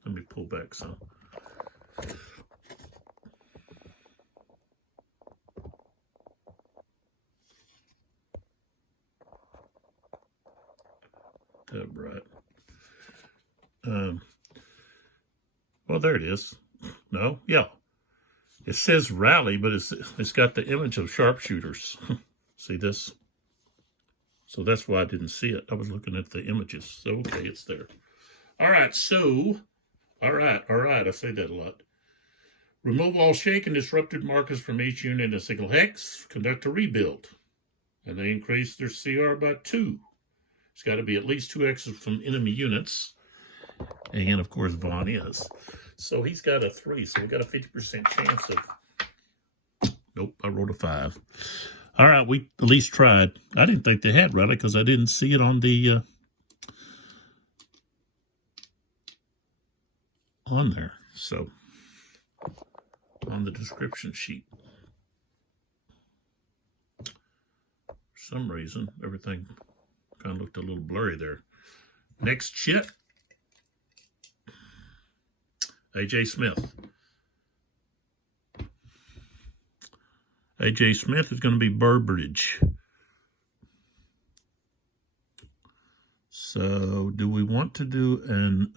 Let me pull back some. Tab right. Well, there it is. No, yeah. It says rally, but it's got the image of sharpshooters. See this? So that's why I didn't see it. I was looking at the images. So, okay, it's there. All right, so, all right. I say that a lot. Remove all shake and disrupted markers from each unit in a single hex. Conduct a rebuild. And they increase their CR by 2. It's got to be at least 2 X's from enemy units. And, of course, Vaughn is. So he's got a 3, so we got a 50% chance of... Nope, I rolled a 5. All right, we at least tried. I didn't think they had rally because I didn't see it on the... on there, so... on the description sheet. For some reason, everything kind of looked a little blurry there. Next chip. A.J. Smith. A.J. Smith is going to be Burbridge. So, do we want to do an...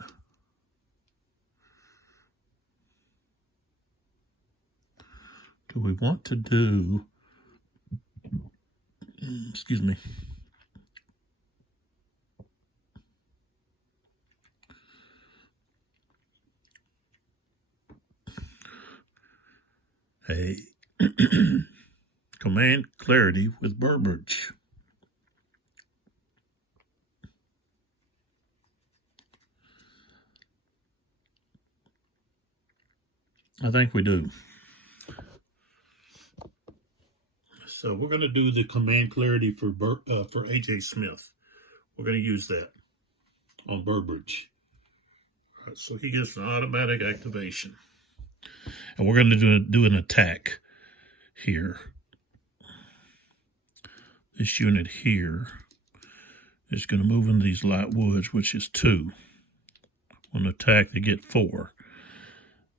do we want to do... excuse me. A command clarity with Burbridge. I think we do. So we're going to do the command clarity for A.J. Smith. We're going to use that on Burbridge. All right, so he gets an automatic activation. And we're going to do an attack here. This unit here is going to move into these light woods, which is 2. On attack, they get 4.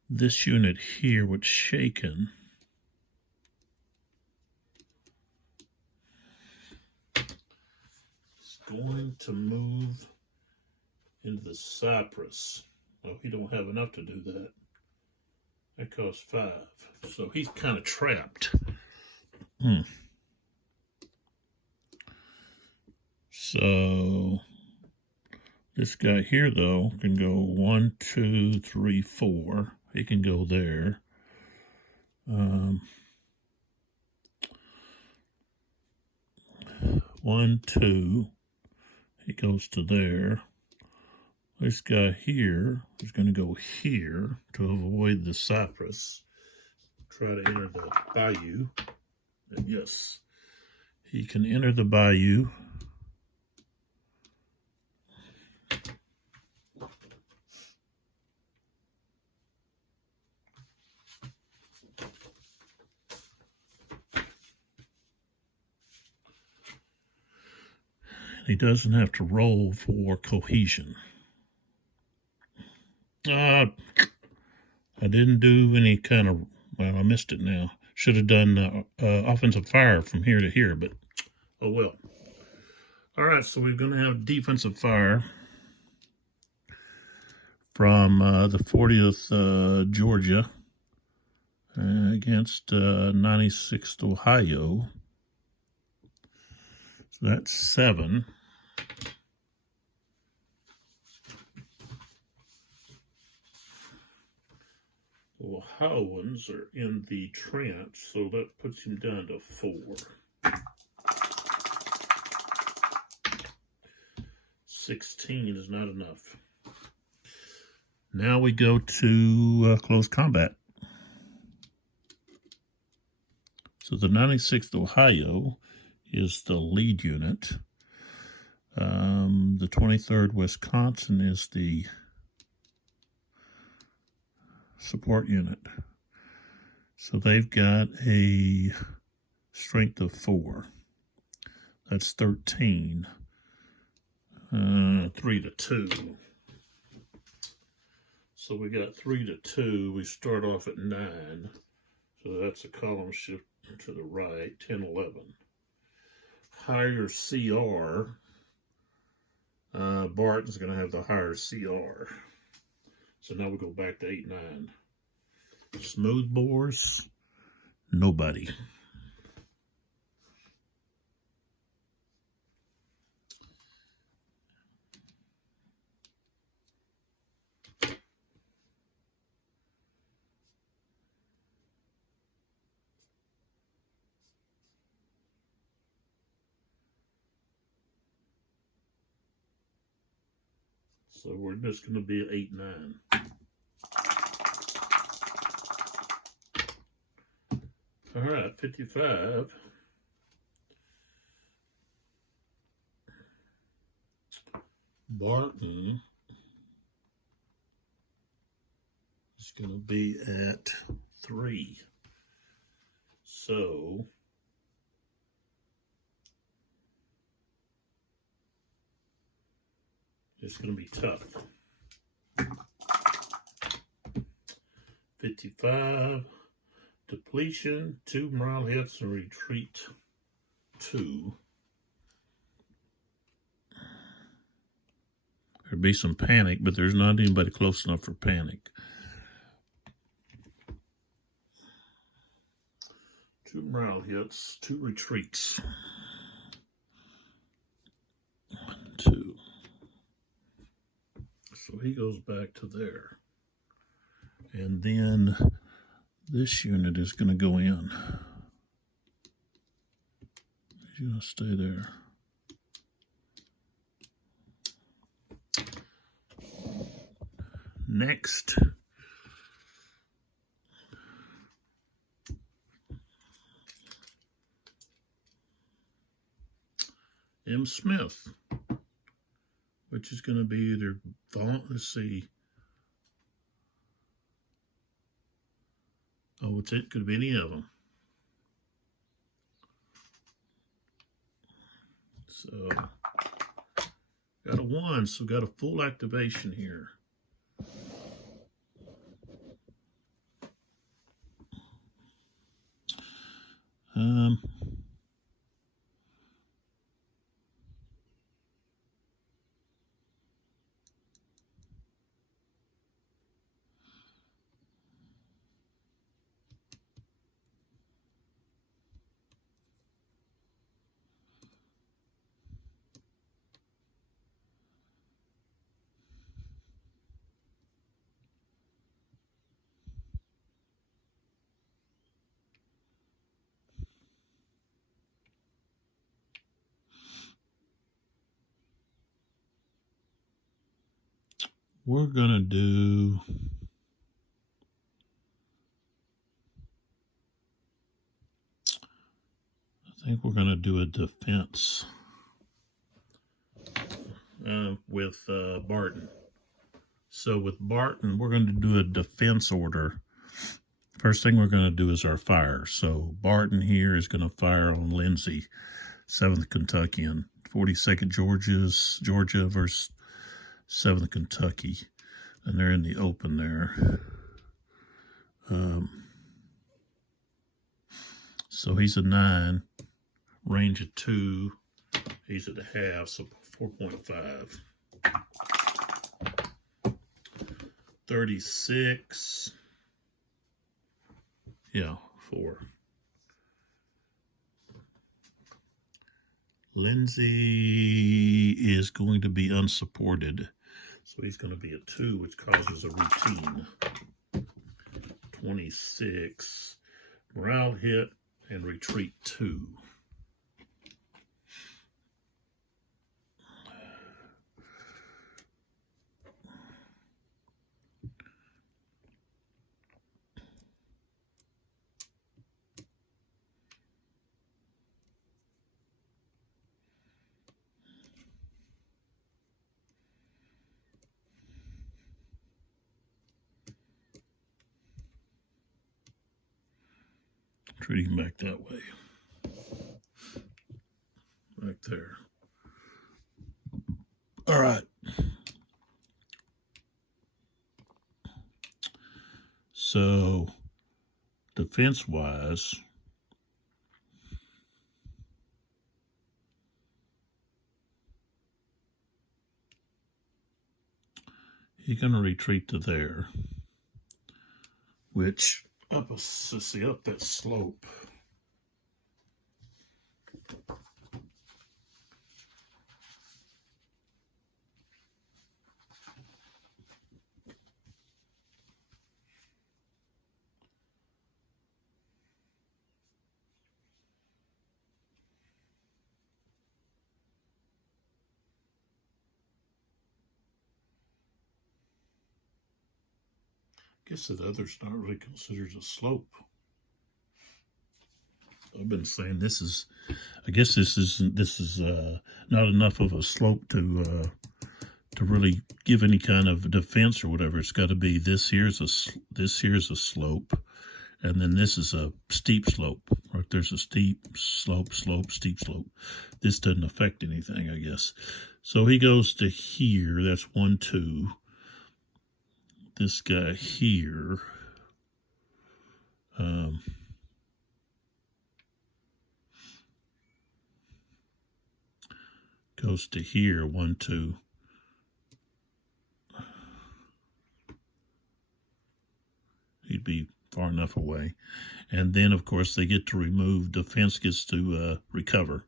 This unit here, which shaken, is going to move into the cypress. Well, he don't have enough to do that. That costs 5. So he's kind of trapped. So this guy here, though, can go 1, 2, 3, 4. He can go there. 1, 2. He goes to there. This guy here is going to go here to avoid the cypress. Try to enter the bayou. And yes, he can enter the bayou. He doesn't have to roll for cohesion. I didn't do any kind of, well, I missed it now. Should have done offensive fire from here to here, but oh well. All right, so we're going to have defensive fire from the 40th Georgia against 96th Ohio. So that's 7. Ohioans are in the trench, so that puts him down to 4. 16 is not enough. Now we go to close combat. So the 96th Ohio is the lead unit. The 23rd Wisconsin is the support unit. So they've got a strength of 4. That's 13. 3 to 2. So we got 3 to 2. We start off at 9. So that's a column shift to the right, 10, 11. Higher CR. Barton's going to have the higher CR. So now we go back to 8, 9. Smooth bores, nobody. So we're just going to be at 8, 9. All right, 55. Barton is going to be at 3. So it's going to be tough. 55. Depletion, 2 morale hits, and retreat 2. There'd be some panic, but there's not anybody close enough for panic. 2 morale hits, 2 retreats. 1, 2. So he goes back to there. And then this unit is going to go in. He's going to stay there. Next, M. Smith, which is going to be either, let's see. Oh, it could be any of them. So, got a 1, so got a full activation here. we're going to do... I think we're going to do a defense with Barton. So with Barton, we're going to do a defense order. First thing we're going to do is our fire. So Barton here is going to fire on Lindsay, 7th Kentuckian, 42nd Georgia versus 7th Kentucky. And they're in the open there. So he's a 9, range of 2. He's at a half, so 4.5. 36. Yeah, 4. Lindsay is going to be unsupported. So he's going to be a 2, which causes a routine. 26. Morale hit and retreat 2. Treating back that way. Right there. All right. So, defense-wise, he's going to retreat to there, which up that slope. I guess that other's not really considered a slope. I've been saying this is, I guess this is not enough of a slope to really give any kind of defense or whatever. It's got to be this here's a slope, and then this is a steep slope. Right, there's a steep slope, steep slope. This doesn't affect anything, I guess. So he goes to here. That's 1, 2. This guy here, goes to here, 1, 2. He'd be far enough away. And then, of course, they get to remove, defense gets to recover.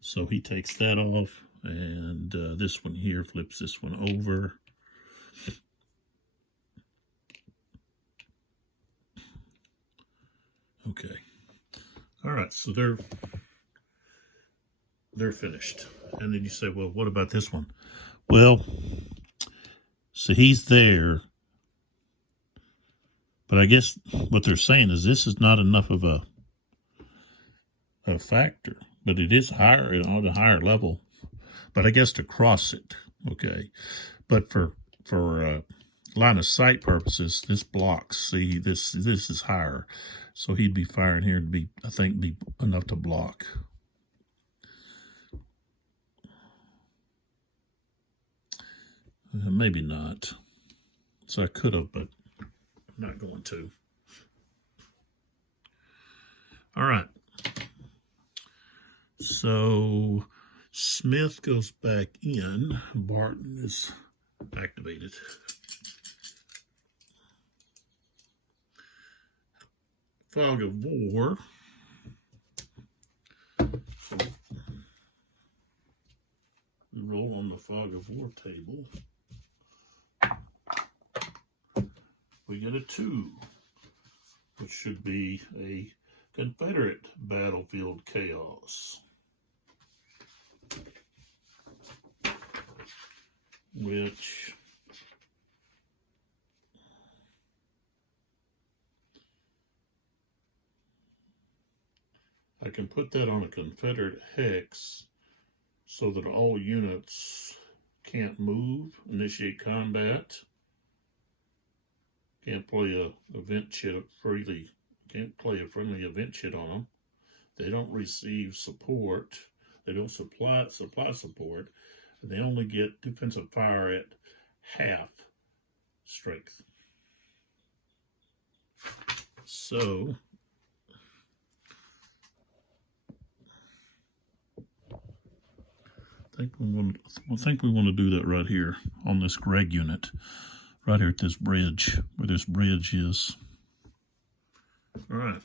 So he takes that off, and this one here flips this one over. Okay. All right, so they're finished. And then you say, well, what about this one? Well, so he's there. But I guess what they're saying is this is not enough of a factor. But it is higher, on a higher level. But I guess to cross it, okay. But for line of sight purposes, this blocks. See, this is higher. So he'd be firing here and I think be enough to block. Maybe not. So I could have, but I'm not going to. All right. So Smith goes back in. Barton is activated. Fog of War. We roll on the Fog of War table. We get a 2, which should be a Confederate battlefield chaos, which I can put that on a Confederate hex so that all units can't move, initiate combat, can't play a event chit freely, can't play a friendly event chit on them. They don't receive support. They don't supply support. And they only get defensive fire at half strength. So I think we want to do that right here on this Greg unit, right here at this bridge, where this bridge is. All right.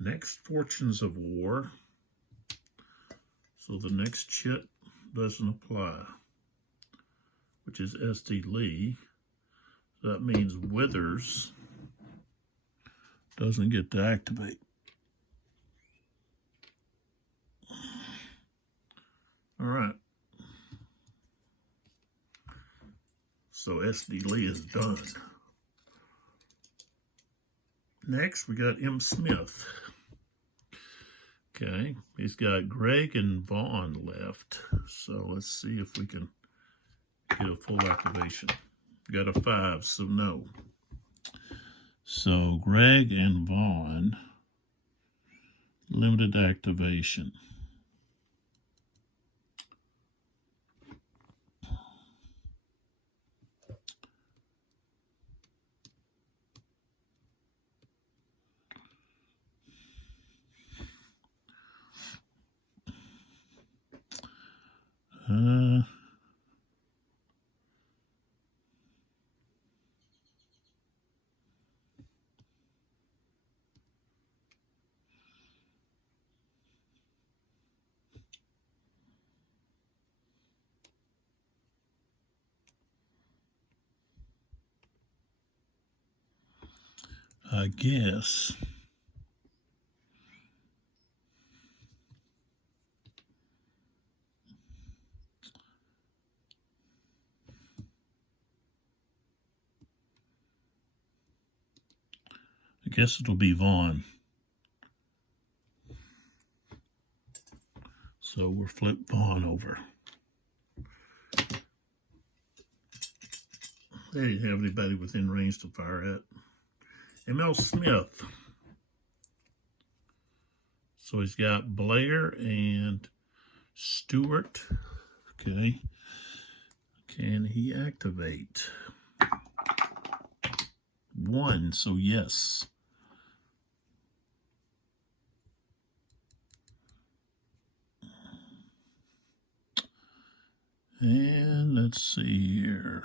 Next, Fortunes of War. So the next chit doesn't apply, which is SD Lee. That means Withers doesn't get to activate. All right. So SD Lee is done. Next, we got M. Smith. Okay, he's got Greg and Vaughn left. So let's see if we can get a full activation. Got a 5, so no. So Greg and Vaughn, limited activation. I guess it'll be Vaughn. So we'll flip Vaughn over. They didn't have anybody within range to fire at. M.L. Smith. So he's got Blair and Stewart. Okay. Can he activate? 1, so yes. And let's see here.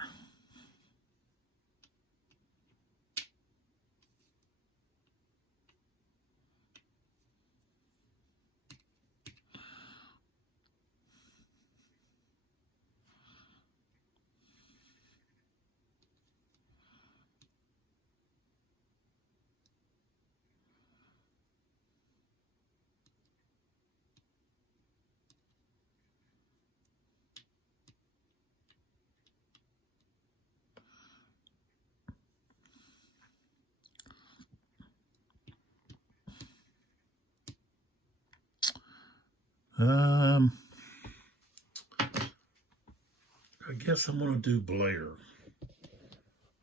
I guess I'm going to do Blair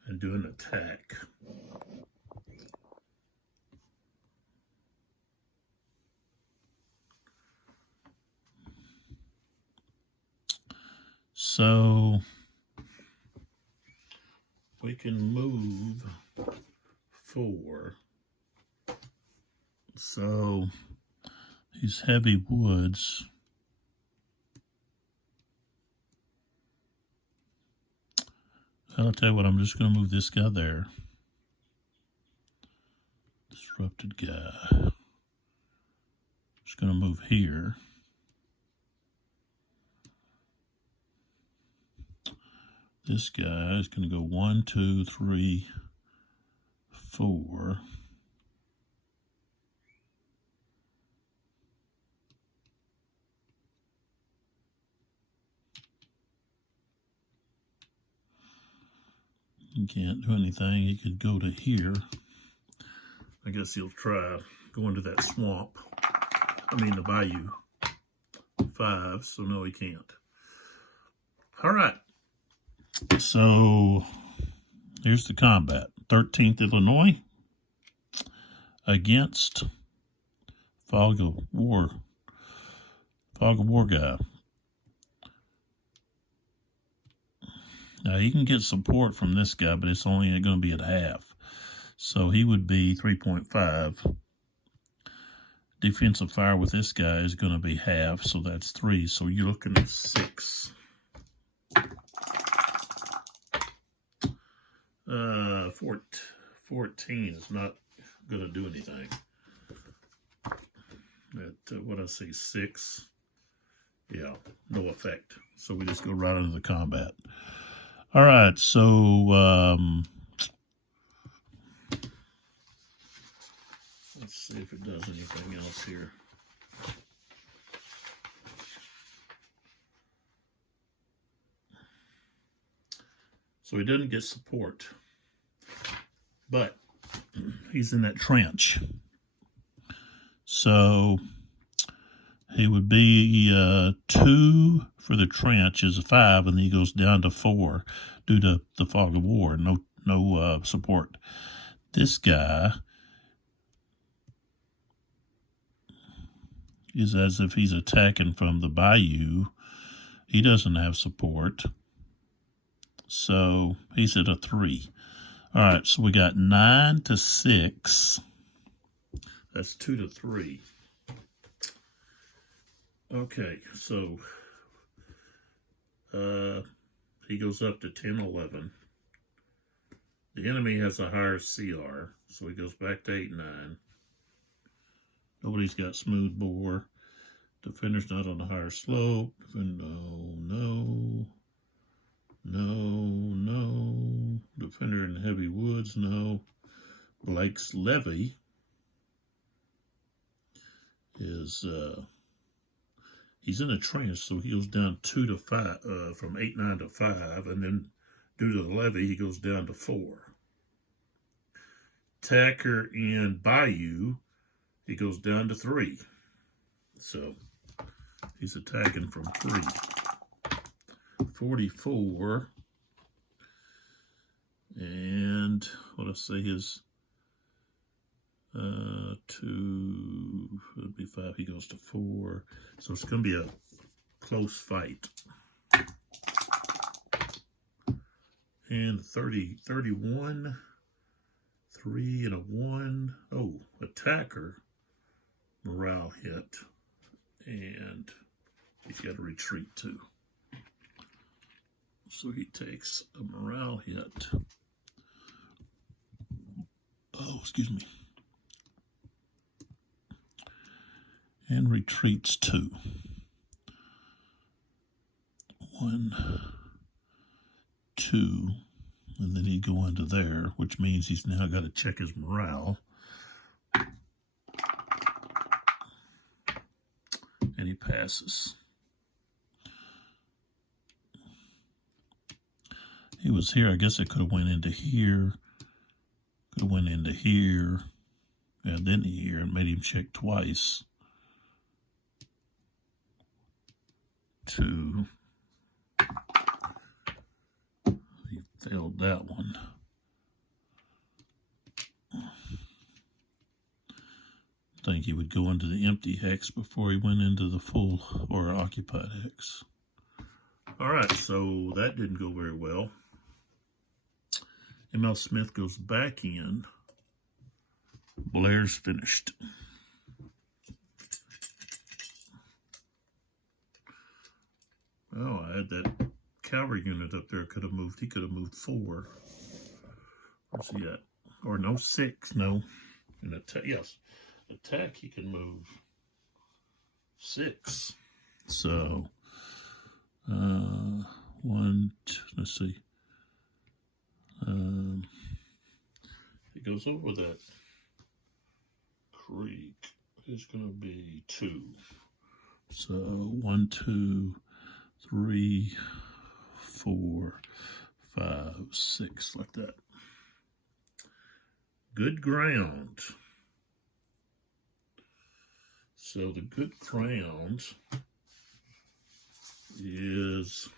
and do an attack. So we can move 4. So these heavy woods. I'll tell you what, I'm just going to move this guy there. Disrupted guy. Just going to move here. This guy is going to go 1, 2, 3, 4. He can't do anything. He could go to here. I guess he'll try going to that swamp. I mean the Bayou 5, so no, he can't. All right. So here's the combat. 13th Illinois against Fog of War guy. Now he can get support from this guy, but it's only going to be at half. So he would be 3.5. Defensive fire with this guy is going to be half, so that's 3. So you're looking at 6. 14 is not going to do anything. At what I say, 6. Yeah, no effect. So we just go right into the combat. All right, so let's see if it does anything else here. So he doesn't get support, but he's in that trench. So he would be 2 for the trench is a 5, and then he goes down to 4 due to the fog of war. No support. This guy is as if he's attacking from the Bayou. He doesn't have support. So he's at a 3. All right, so we got 9 to 6. That's 2 to 3. Okay, so he goes up to 10, 11. The enemy has a higher CR, so he goes back to 8, 9. Nobody's got smooth bore. Defender's not on the higher slope. No. Defender in heavy woods, no. Blake's levy is he's in a trench, so he goes down 2 to 5, from 8, 9 to 5, and then due to the levee, he goes down to 4. Tacker in Bayou, he goes down to 3. So he's attacking from 3. 44, and what I say is 2, it'd be 5, he goes to 4. So it's going to be a close fight. And 31, 3 and a 1. Oh, attacker, morale hit, and he's got to retreat too. So he takes a morale hit. Oh, excuse me. And retreats 2. 1, 2, and then he'd go into there, which means he's now got to check his morale. And he passes. He was here. I guess it could have went into here. Could have went into here. And then here and made him check twice. 2. He failed that one. I think he would go into the empty hex before he went into the full or occupied hex. All right, so that didn't go very well. M.L. Smith goes back in. Blair's finished. Oh, I had that cavalry unit up there. Could have moved. He could have moved 4. Where's he at? Or no, 6. No. In attack, yes. Attack, he can move 6. So, 1, 2, let's see. He goes over that creek. It's going to be 2. So 1, 2, 3, 4, 5, 6, like that. Good ground. So the good ground is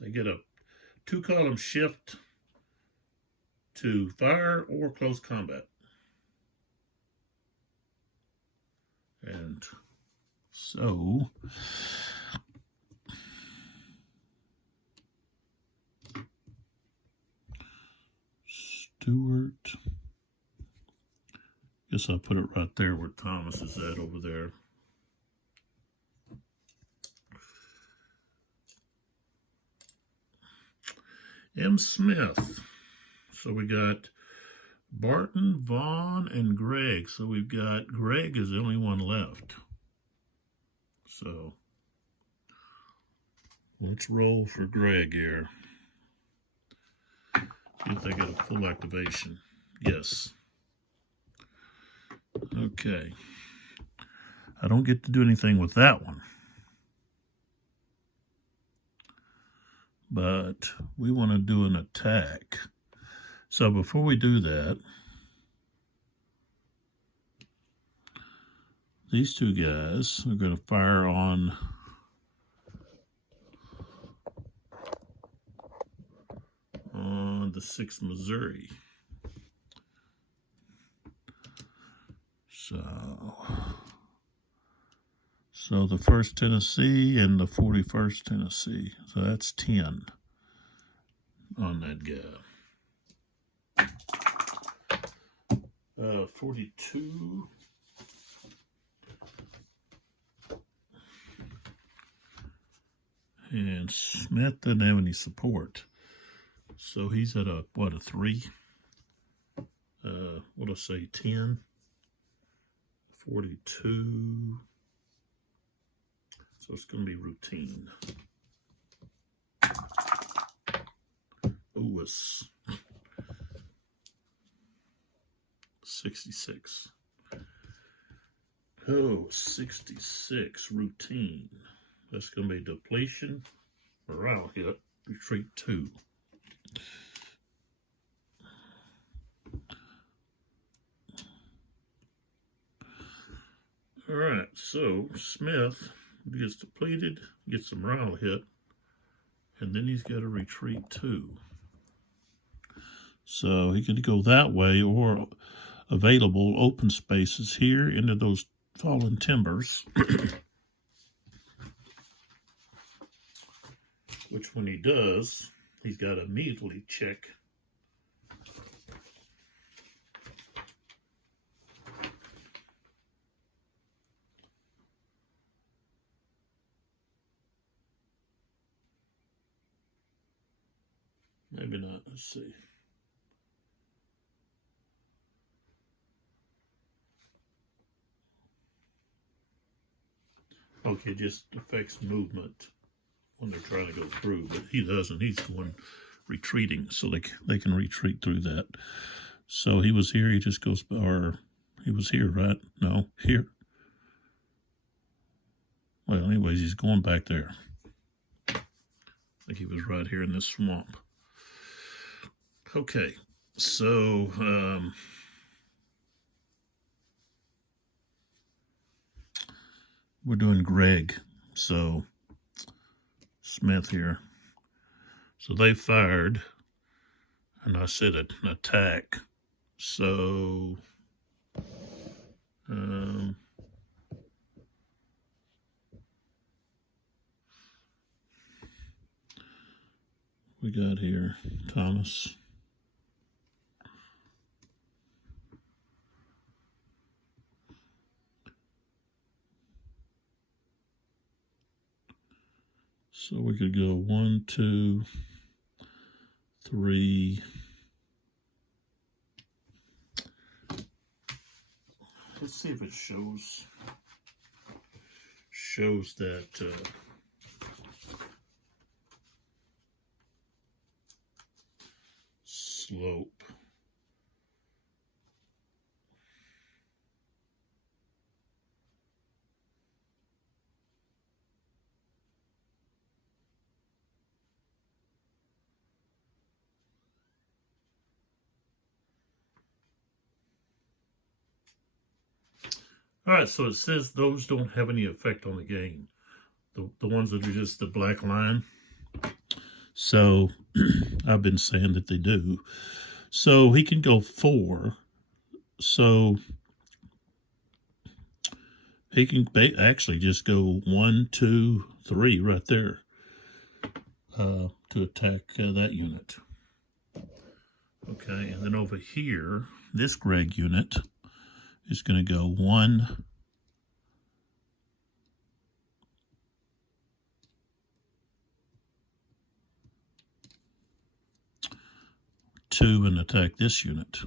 they get a 2-column shift to fire or close combat. And so Stewart, guess I'll put it right there where Thomas is at over there. M. Smith. So we got Barton, Vaughn, and Greg. So we've got Greg is the only one left. So let's roll for Greg here. See if they get a full activation. Yes. Okay. I don't get to do anything with that one. But we want to do an attack. So before we do that, these two guys are going to fire on the 6th Missouri. So the 1st Tennessee and the 41st Tennessee. So that's 10 on that guy. 42. And Smith doesn't have any support. So he's at a 3? What do I say, 10? 42. So it's going to be routine. Oh, it's 66. Oh, 66, routine. That's going to be depletion, morale hit, retreat 2. All right, so Smith gets depleted, gets a morale hit, and then he's got to retreat 2. So he could go that way, or available open spaces here into those fallen timbers. Which when he does, he's got to immediately check maybe not, let's see. Okay, it just affects movement when they're trying to go through, but he doesn't. He's going retreating, so they can retreat through that. So he was here, he just goes, or he was here, right? No, here. Well, anyways, he's going back there. I think he was right here in this swamp. Okay, so we're doing Greg, so Smith here. So they fired, and I said an attack. So we got here Thomas. So we could go 1, 2, 3. Let's see if it shows that slope. All right, so it says those don't have any effect on the game. The ones that are just the black line. So I've been saying that they do. So he can go 4. So he can actually just go 1, 2, 3 right there to attack that unit. Okay, and then over here, this Greg unit is going to go 1, 2 and attack this unit.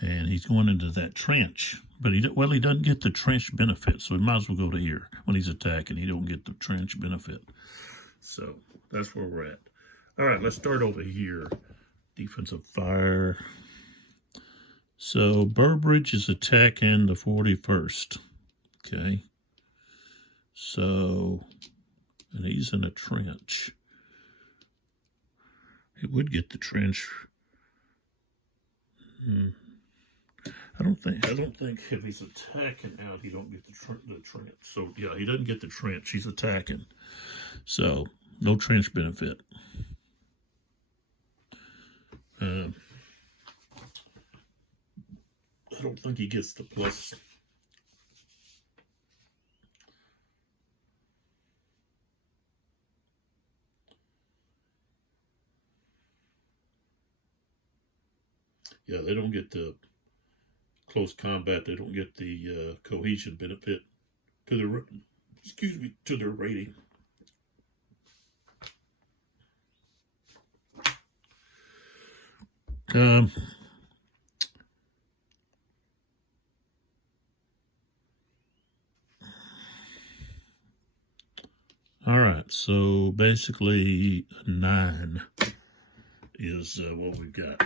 And he's going into that trench. But he doesn't get the trench benefit, so he might as well go to here when he's attacking. He don't get the trench benefit. So that's where we're at. All right, let's start over here. Defensive fire. So Burbridge is attacking the 41st. Okay. So, and he's in a trench. He would get the trench. I don't think if he's attacking out, he don't get the trench. So yeah, he doesn't get the trench. He's attacking. So no trench benefit. I don't think he gets the plus. Yeah, they don't get the close combat. They don't get the cohesion benefit to their to their rating. All right, so basically 9 is what we've got.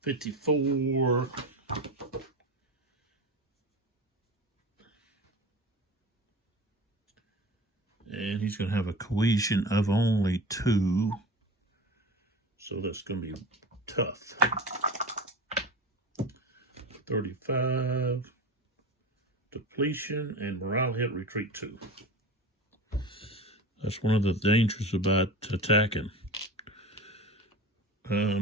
54. And he's going to have a cohesion of only 2. So that's going to be tough. 35. Depletion and morale hit, retreat 2. That's one of the dangers about attacking. 35.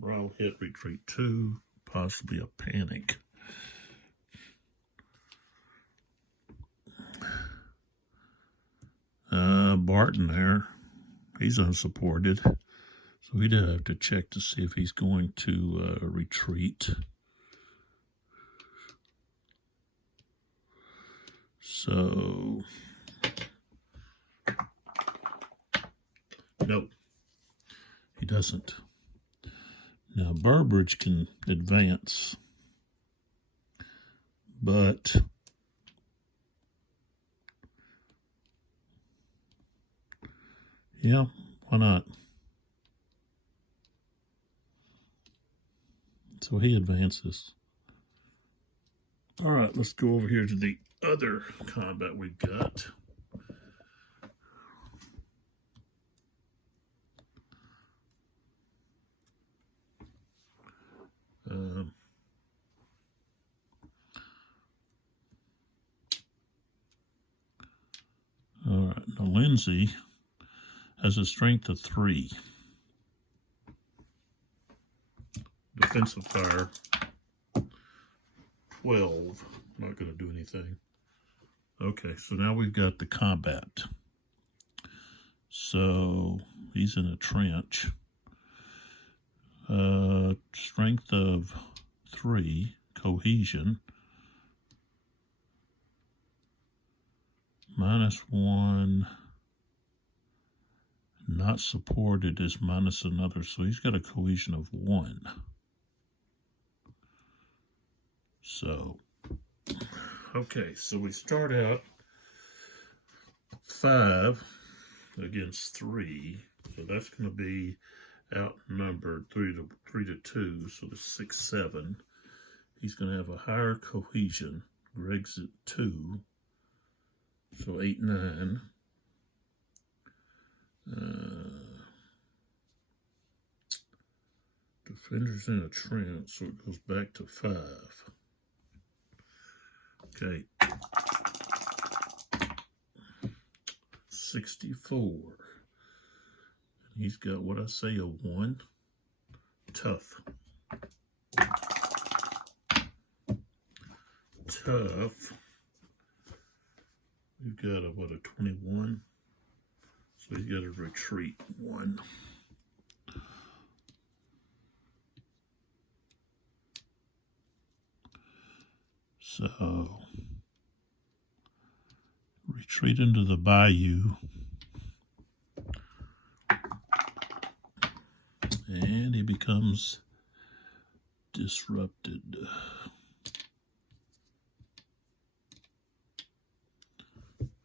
Morale hit, retreat 2. Possibly a panic. Barton there, he's unsupported. So we'd have to check to see if he's going to retreat. So, no, he doesn't. Now, Burbridge can advance, but yeah, why not? So he advances. All right, let's go over here to the other combat we've got. All right, now Lindsay has a strength of 3. Defensive fire 12. Not going to do anything. Okay, so now we've got the combat. So he's in a trench. Strength of 3, cohesion. -1. Not supported is minus another, so he's got a cohesion of 1. So, okay, so we start out 5 against 3, so that's going to be outnumbered 3 to 2, so the 6, 7. He's going to have a higher cohesion. Greg's at 2, so 8, 9. Defenders in a trench, so it goes back to 5. Okay. 64. And he's got what I say, a 1. Tough. Tough. We've got a, what, a 21? So he's got a retreat 1. So, retreat into the Bayou. And he becomes disrupted.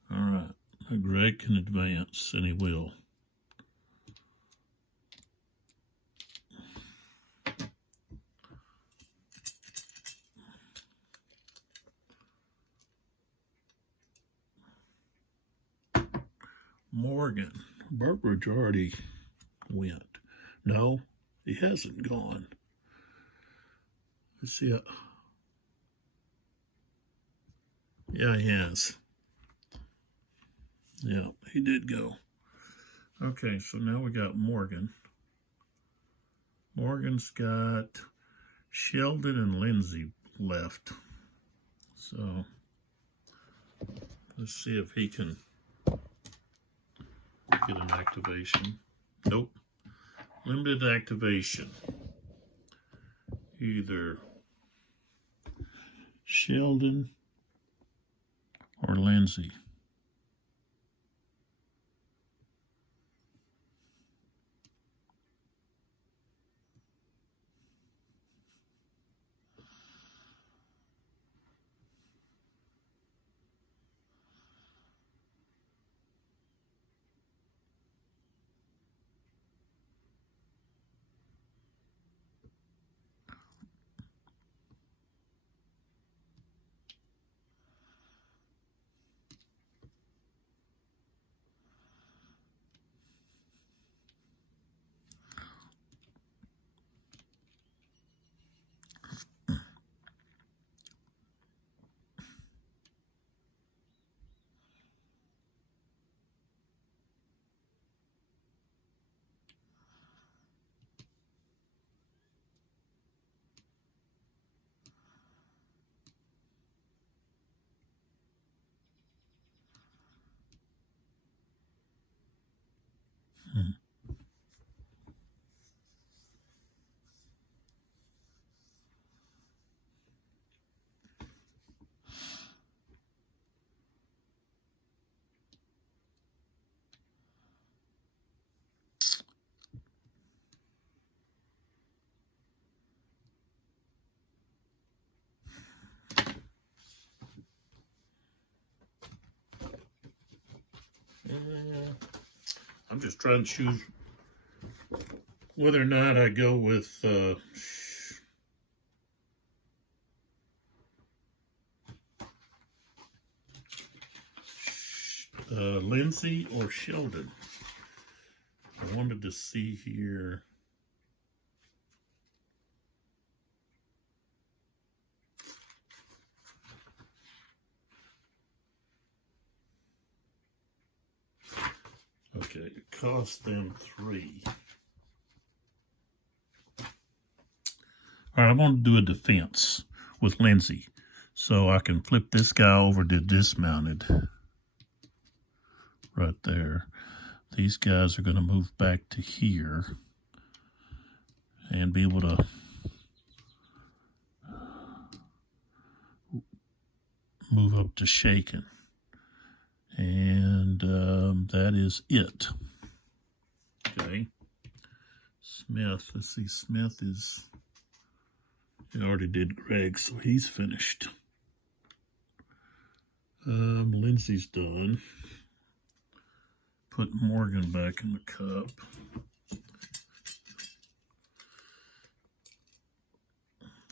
All right. Greg can advance, and he will. Morgan. Burbridge already went. No, he hasn't gone. Let's see. Yeah, he has. Yeah, he did go. Okay, so now we got Morgan. Morgan's got Sheldon and Lindsay left. So let's see if he can get an activation. Nope. Limited activation. Either Sheldon or Lindsay. I'm just trying to choose whether or not I go with Lindsay or Sheldon. I wanted to see here. Okay, it cost them 3. All right, I'm going to do a defense with Lindsay. So I can flip this guy over to dismounted. Right there. These guys are going to move back to here. And be able to move up to shaken. And that is it. Okay. Smith. Let's see. Smith is... I already did Greg, so he's finished. Lindsay's done. Put Morgan back in the cup.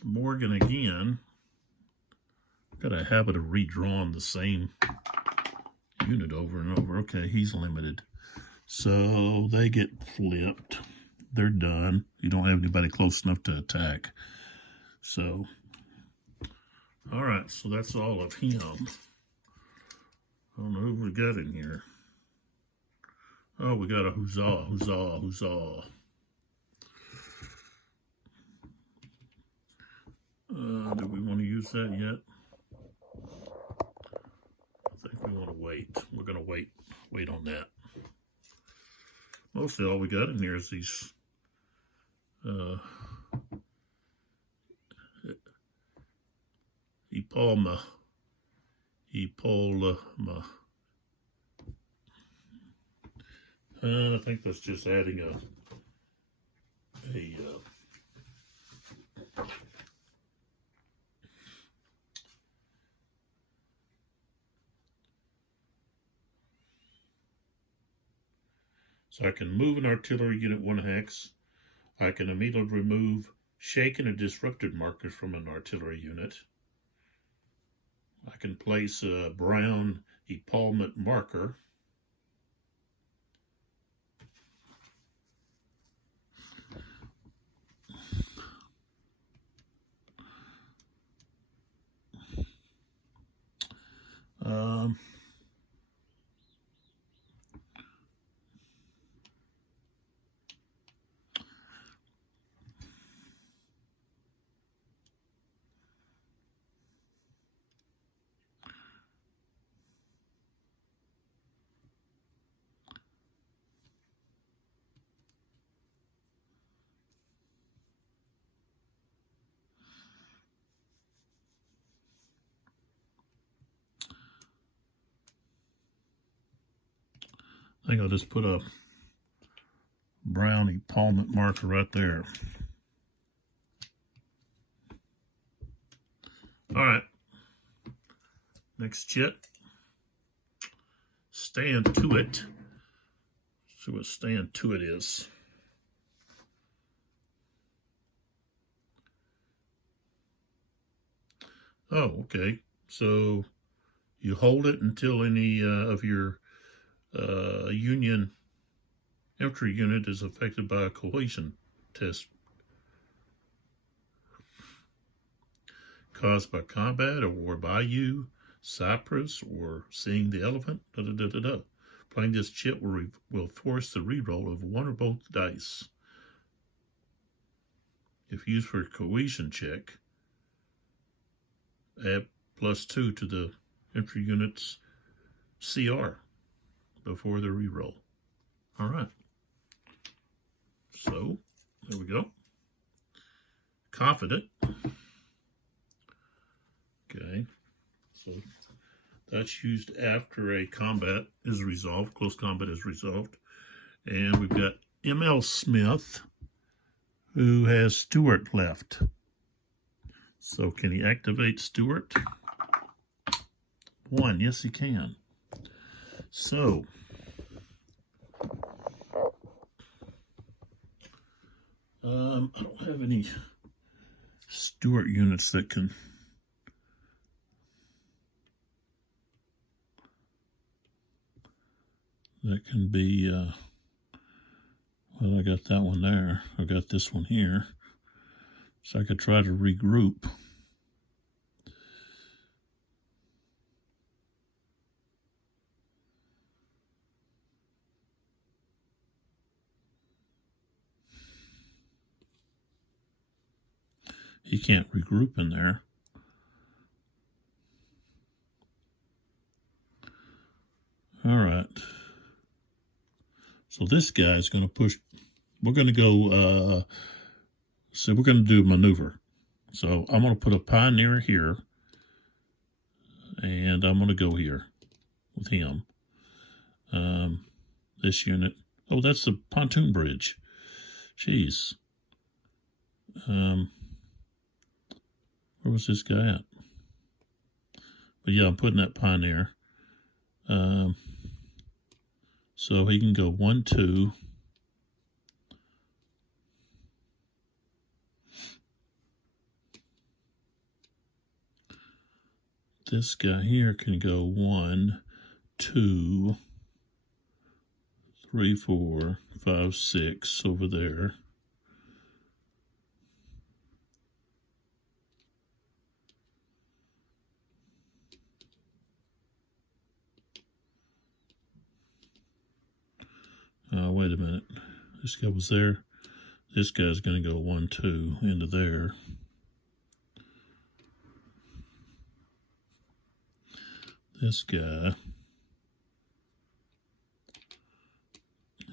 Morgan again. Got a habit of redrawing the same unit over and over. Okay, he's limited. So they get flipped. they're done. You don't have anybody close enough to attack. So, all right, so that's all of him. I don't know who we got in here. Oh, we got a huzzah, huzzah, huzzah. Do we want to use that yet? I think we want to wait. We're going to wait on that. Mostly all we got in here is these Epalma. I think that's just adding a so I can move an artillery unit 1 hex. I can immediately remove shaken or disrupted markers from an artillery unit. I can place a brown epaulement marker. I think I'll just put a brown epaulement marker right there. All right. Next chit. Stand to it. See what stand to it is. Oh, okay. So you hold it until any of your Union infantry unit is affected by a cohesion test caused by combat or Bayou, Cypress, or seeing the elephant. Playing this chit will force the reroll of one or both dice. If used for a cohesion check, add +2 to the infantry unit's CR before the reroll. All right. So, there we go. Confident. Okay. So, that's used after a combat is resolved, close combat is resolved. And we've got M.L. Smith, who has Stuart left. So, can he activate Stuart? 1. Yes, he can. So, I don't have any Stuart units that can be, well, I got that one there. I got this one here. So I could try to regroup. He can't regroup in there. All right. So this guy is going to push. We're going to go, so we're going to do maneuver. So I'm going to put a pioneer here. And I'm going to go here with him. This unit. Oh, that's the pontoon bridge. Jeez. Where was this guy at? But yeah, I'm putting that pioneer. So he can go 1, 2. This guy here can go 1, 2, 3, 4, 5, 6 over there. wait a minute. This guy was there. This guy's going to go 1, 2 into there. This guy,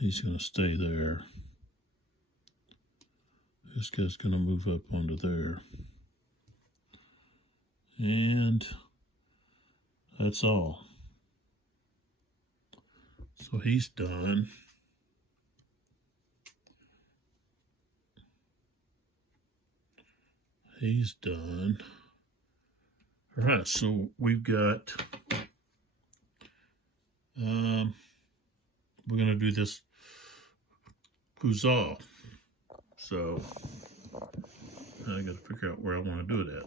he's going to stay there. This guy's going to move up onto there. And that's all. So he's done. He's done. All right, so we've got, we're going to do this Chickasaw. So I got to figure out where I want to do it at.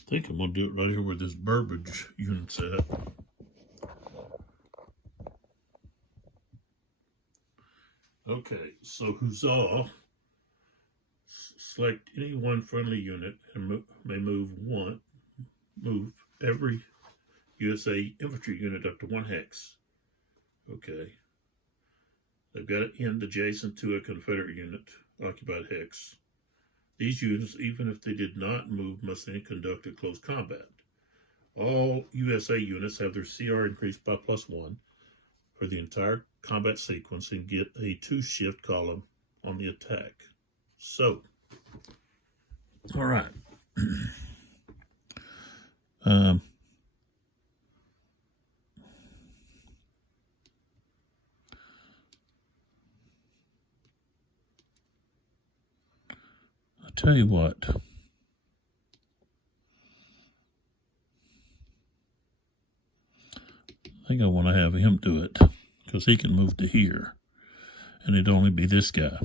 I think I'm going to do it right here where this Burbage unit's at. Okay, so Huzzah, select any one friendly unit and may move every USA infantry unit up to 1 hex. Okay. They've got to end adjacent to a Confederate unit, occupied hex. These units, even if they did not move, must then conduct a close combat. All USA units have their CR increased by +1 for the entire combat sequence and get a 2-shift column on the attack. So, all right. I'll tell you what. I think I want to have him do it because he can move to here and it'd only be this guy.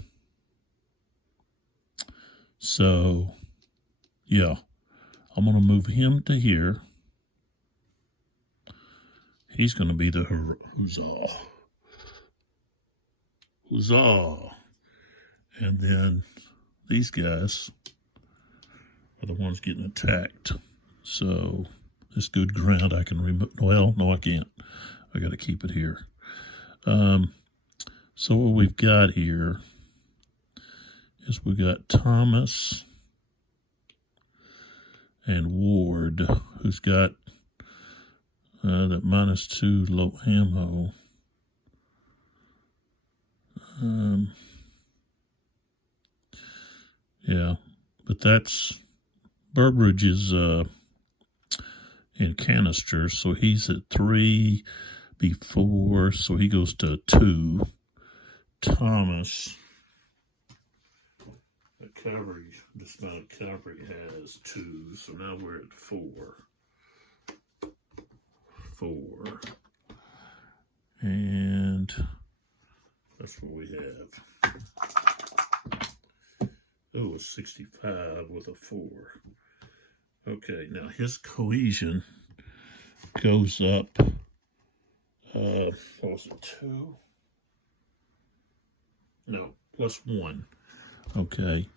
So, yeah, I'm going to move him to here. He's going to be the Huzzah. Huzzah. And then these guys are the ones getting attacked. So this good ground I can remove. Well, no, I can't. I got to keep it here. So what we've got here is we got Thomas and Ward, who's got that -2 low ammo. Yeah, but that's Burbage is in canister, so he's at 3 before, so he goes to 2. Thomas, the cavalry, dismounted cavalry has 2, so now we're at 4. 4. And that's what we have. Oh, a 65 with a 4. Okay, now his cohesion goes up, what was it, 2? No, +1. Okay,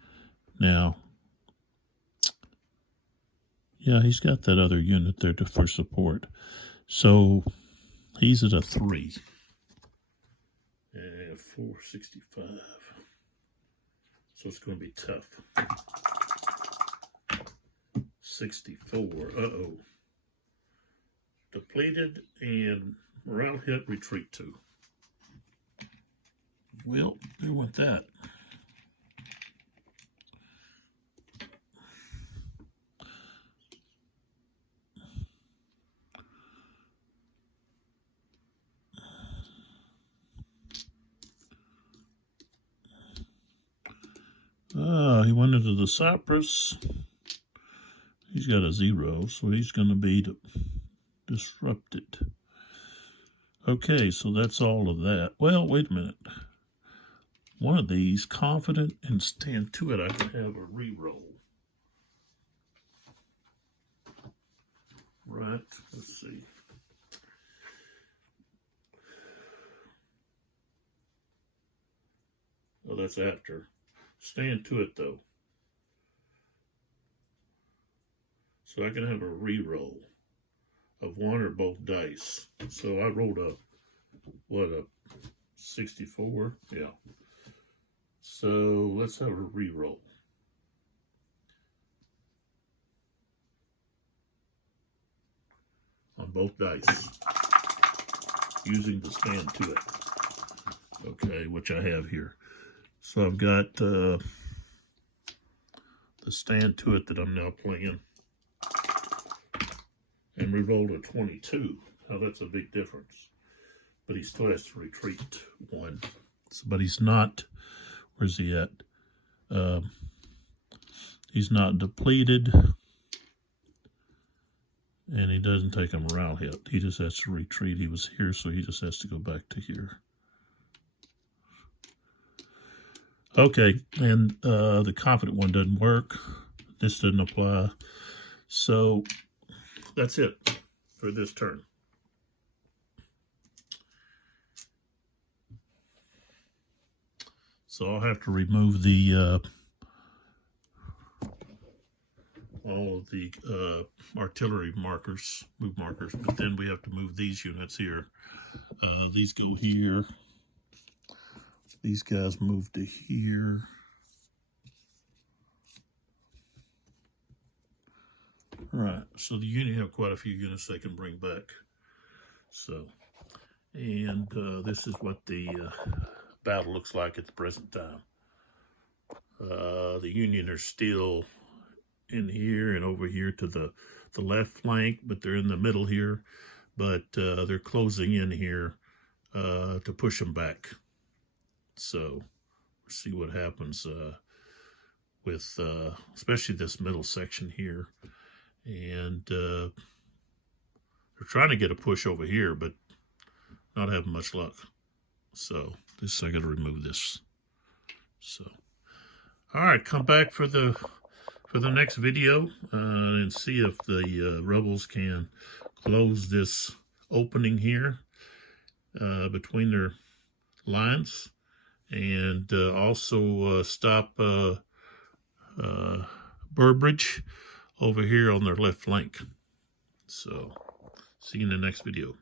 now, yeah, he's got that other unit there for support. So he's at a 3. And 465. So it's going to be tough. 64. Uh-oh. Depleted and morale hit, retreat 2. Well, there went that. He went into the Cypress. He's got a 0, so he's going to be disrupted. Okay, so that's all of that. Well, wait a minute. One of these, confident and stand to it, I can have a re-roll. Right, let's see. Oh, that's after. Stand to it, though. So I can have a re-roll of one or both dice. So I rolled a 64? Yeah. So let's have a re-roll. On both dice. Using the stand to it. Okay, which I have here. So I've got the stand to it that I'm now playing. And we rolled a 22. Now that's a big difference. But he still has to retreat 1. So, but he's not, where's he at? He's not depleted. And he doesn't take a morale hit. He just has to retreat. He was here, so he just has to go back to here. Okay, and the confident one doesn't work. This doesn't apply. So that's it for this turn. So I'll have to remove the all of the artillery markers, move markers, but then we have to move these units here. These go here. These guys move to here. All right, so the Union have quite a few units they can bring back. So, and this is what the battle looks like at the present time. The Union are still in here and over here to the left flank, but they're in the middle here. But they're closing in here to push them back. So we'll see what happens with especially this middle section here. And they're trying to get a push over here, but not having much luck. So this, I got to remove this. So, all right, come back for the next video and see if the rebels can close this opening here between their lines, and also stop Burbridge over here on their left flank. So, see you in the next video.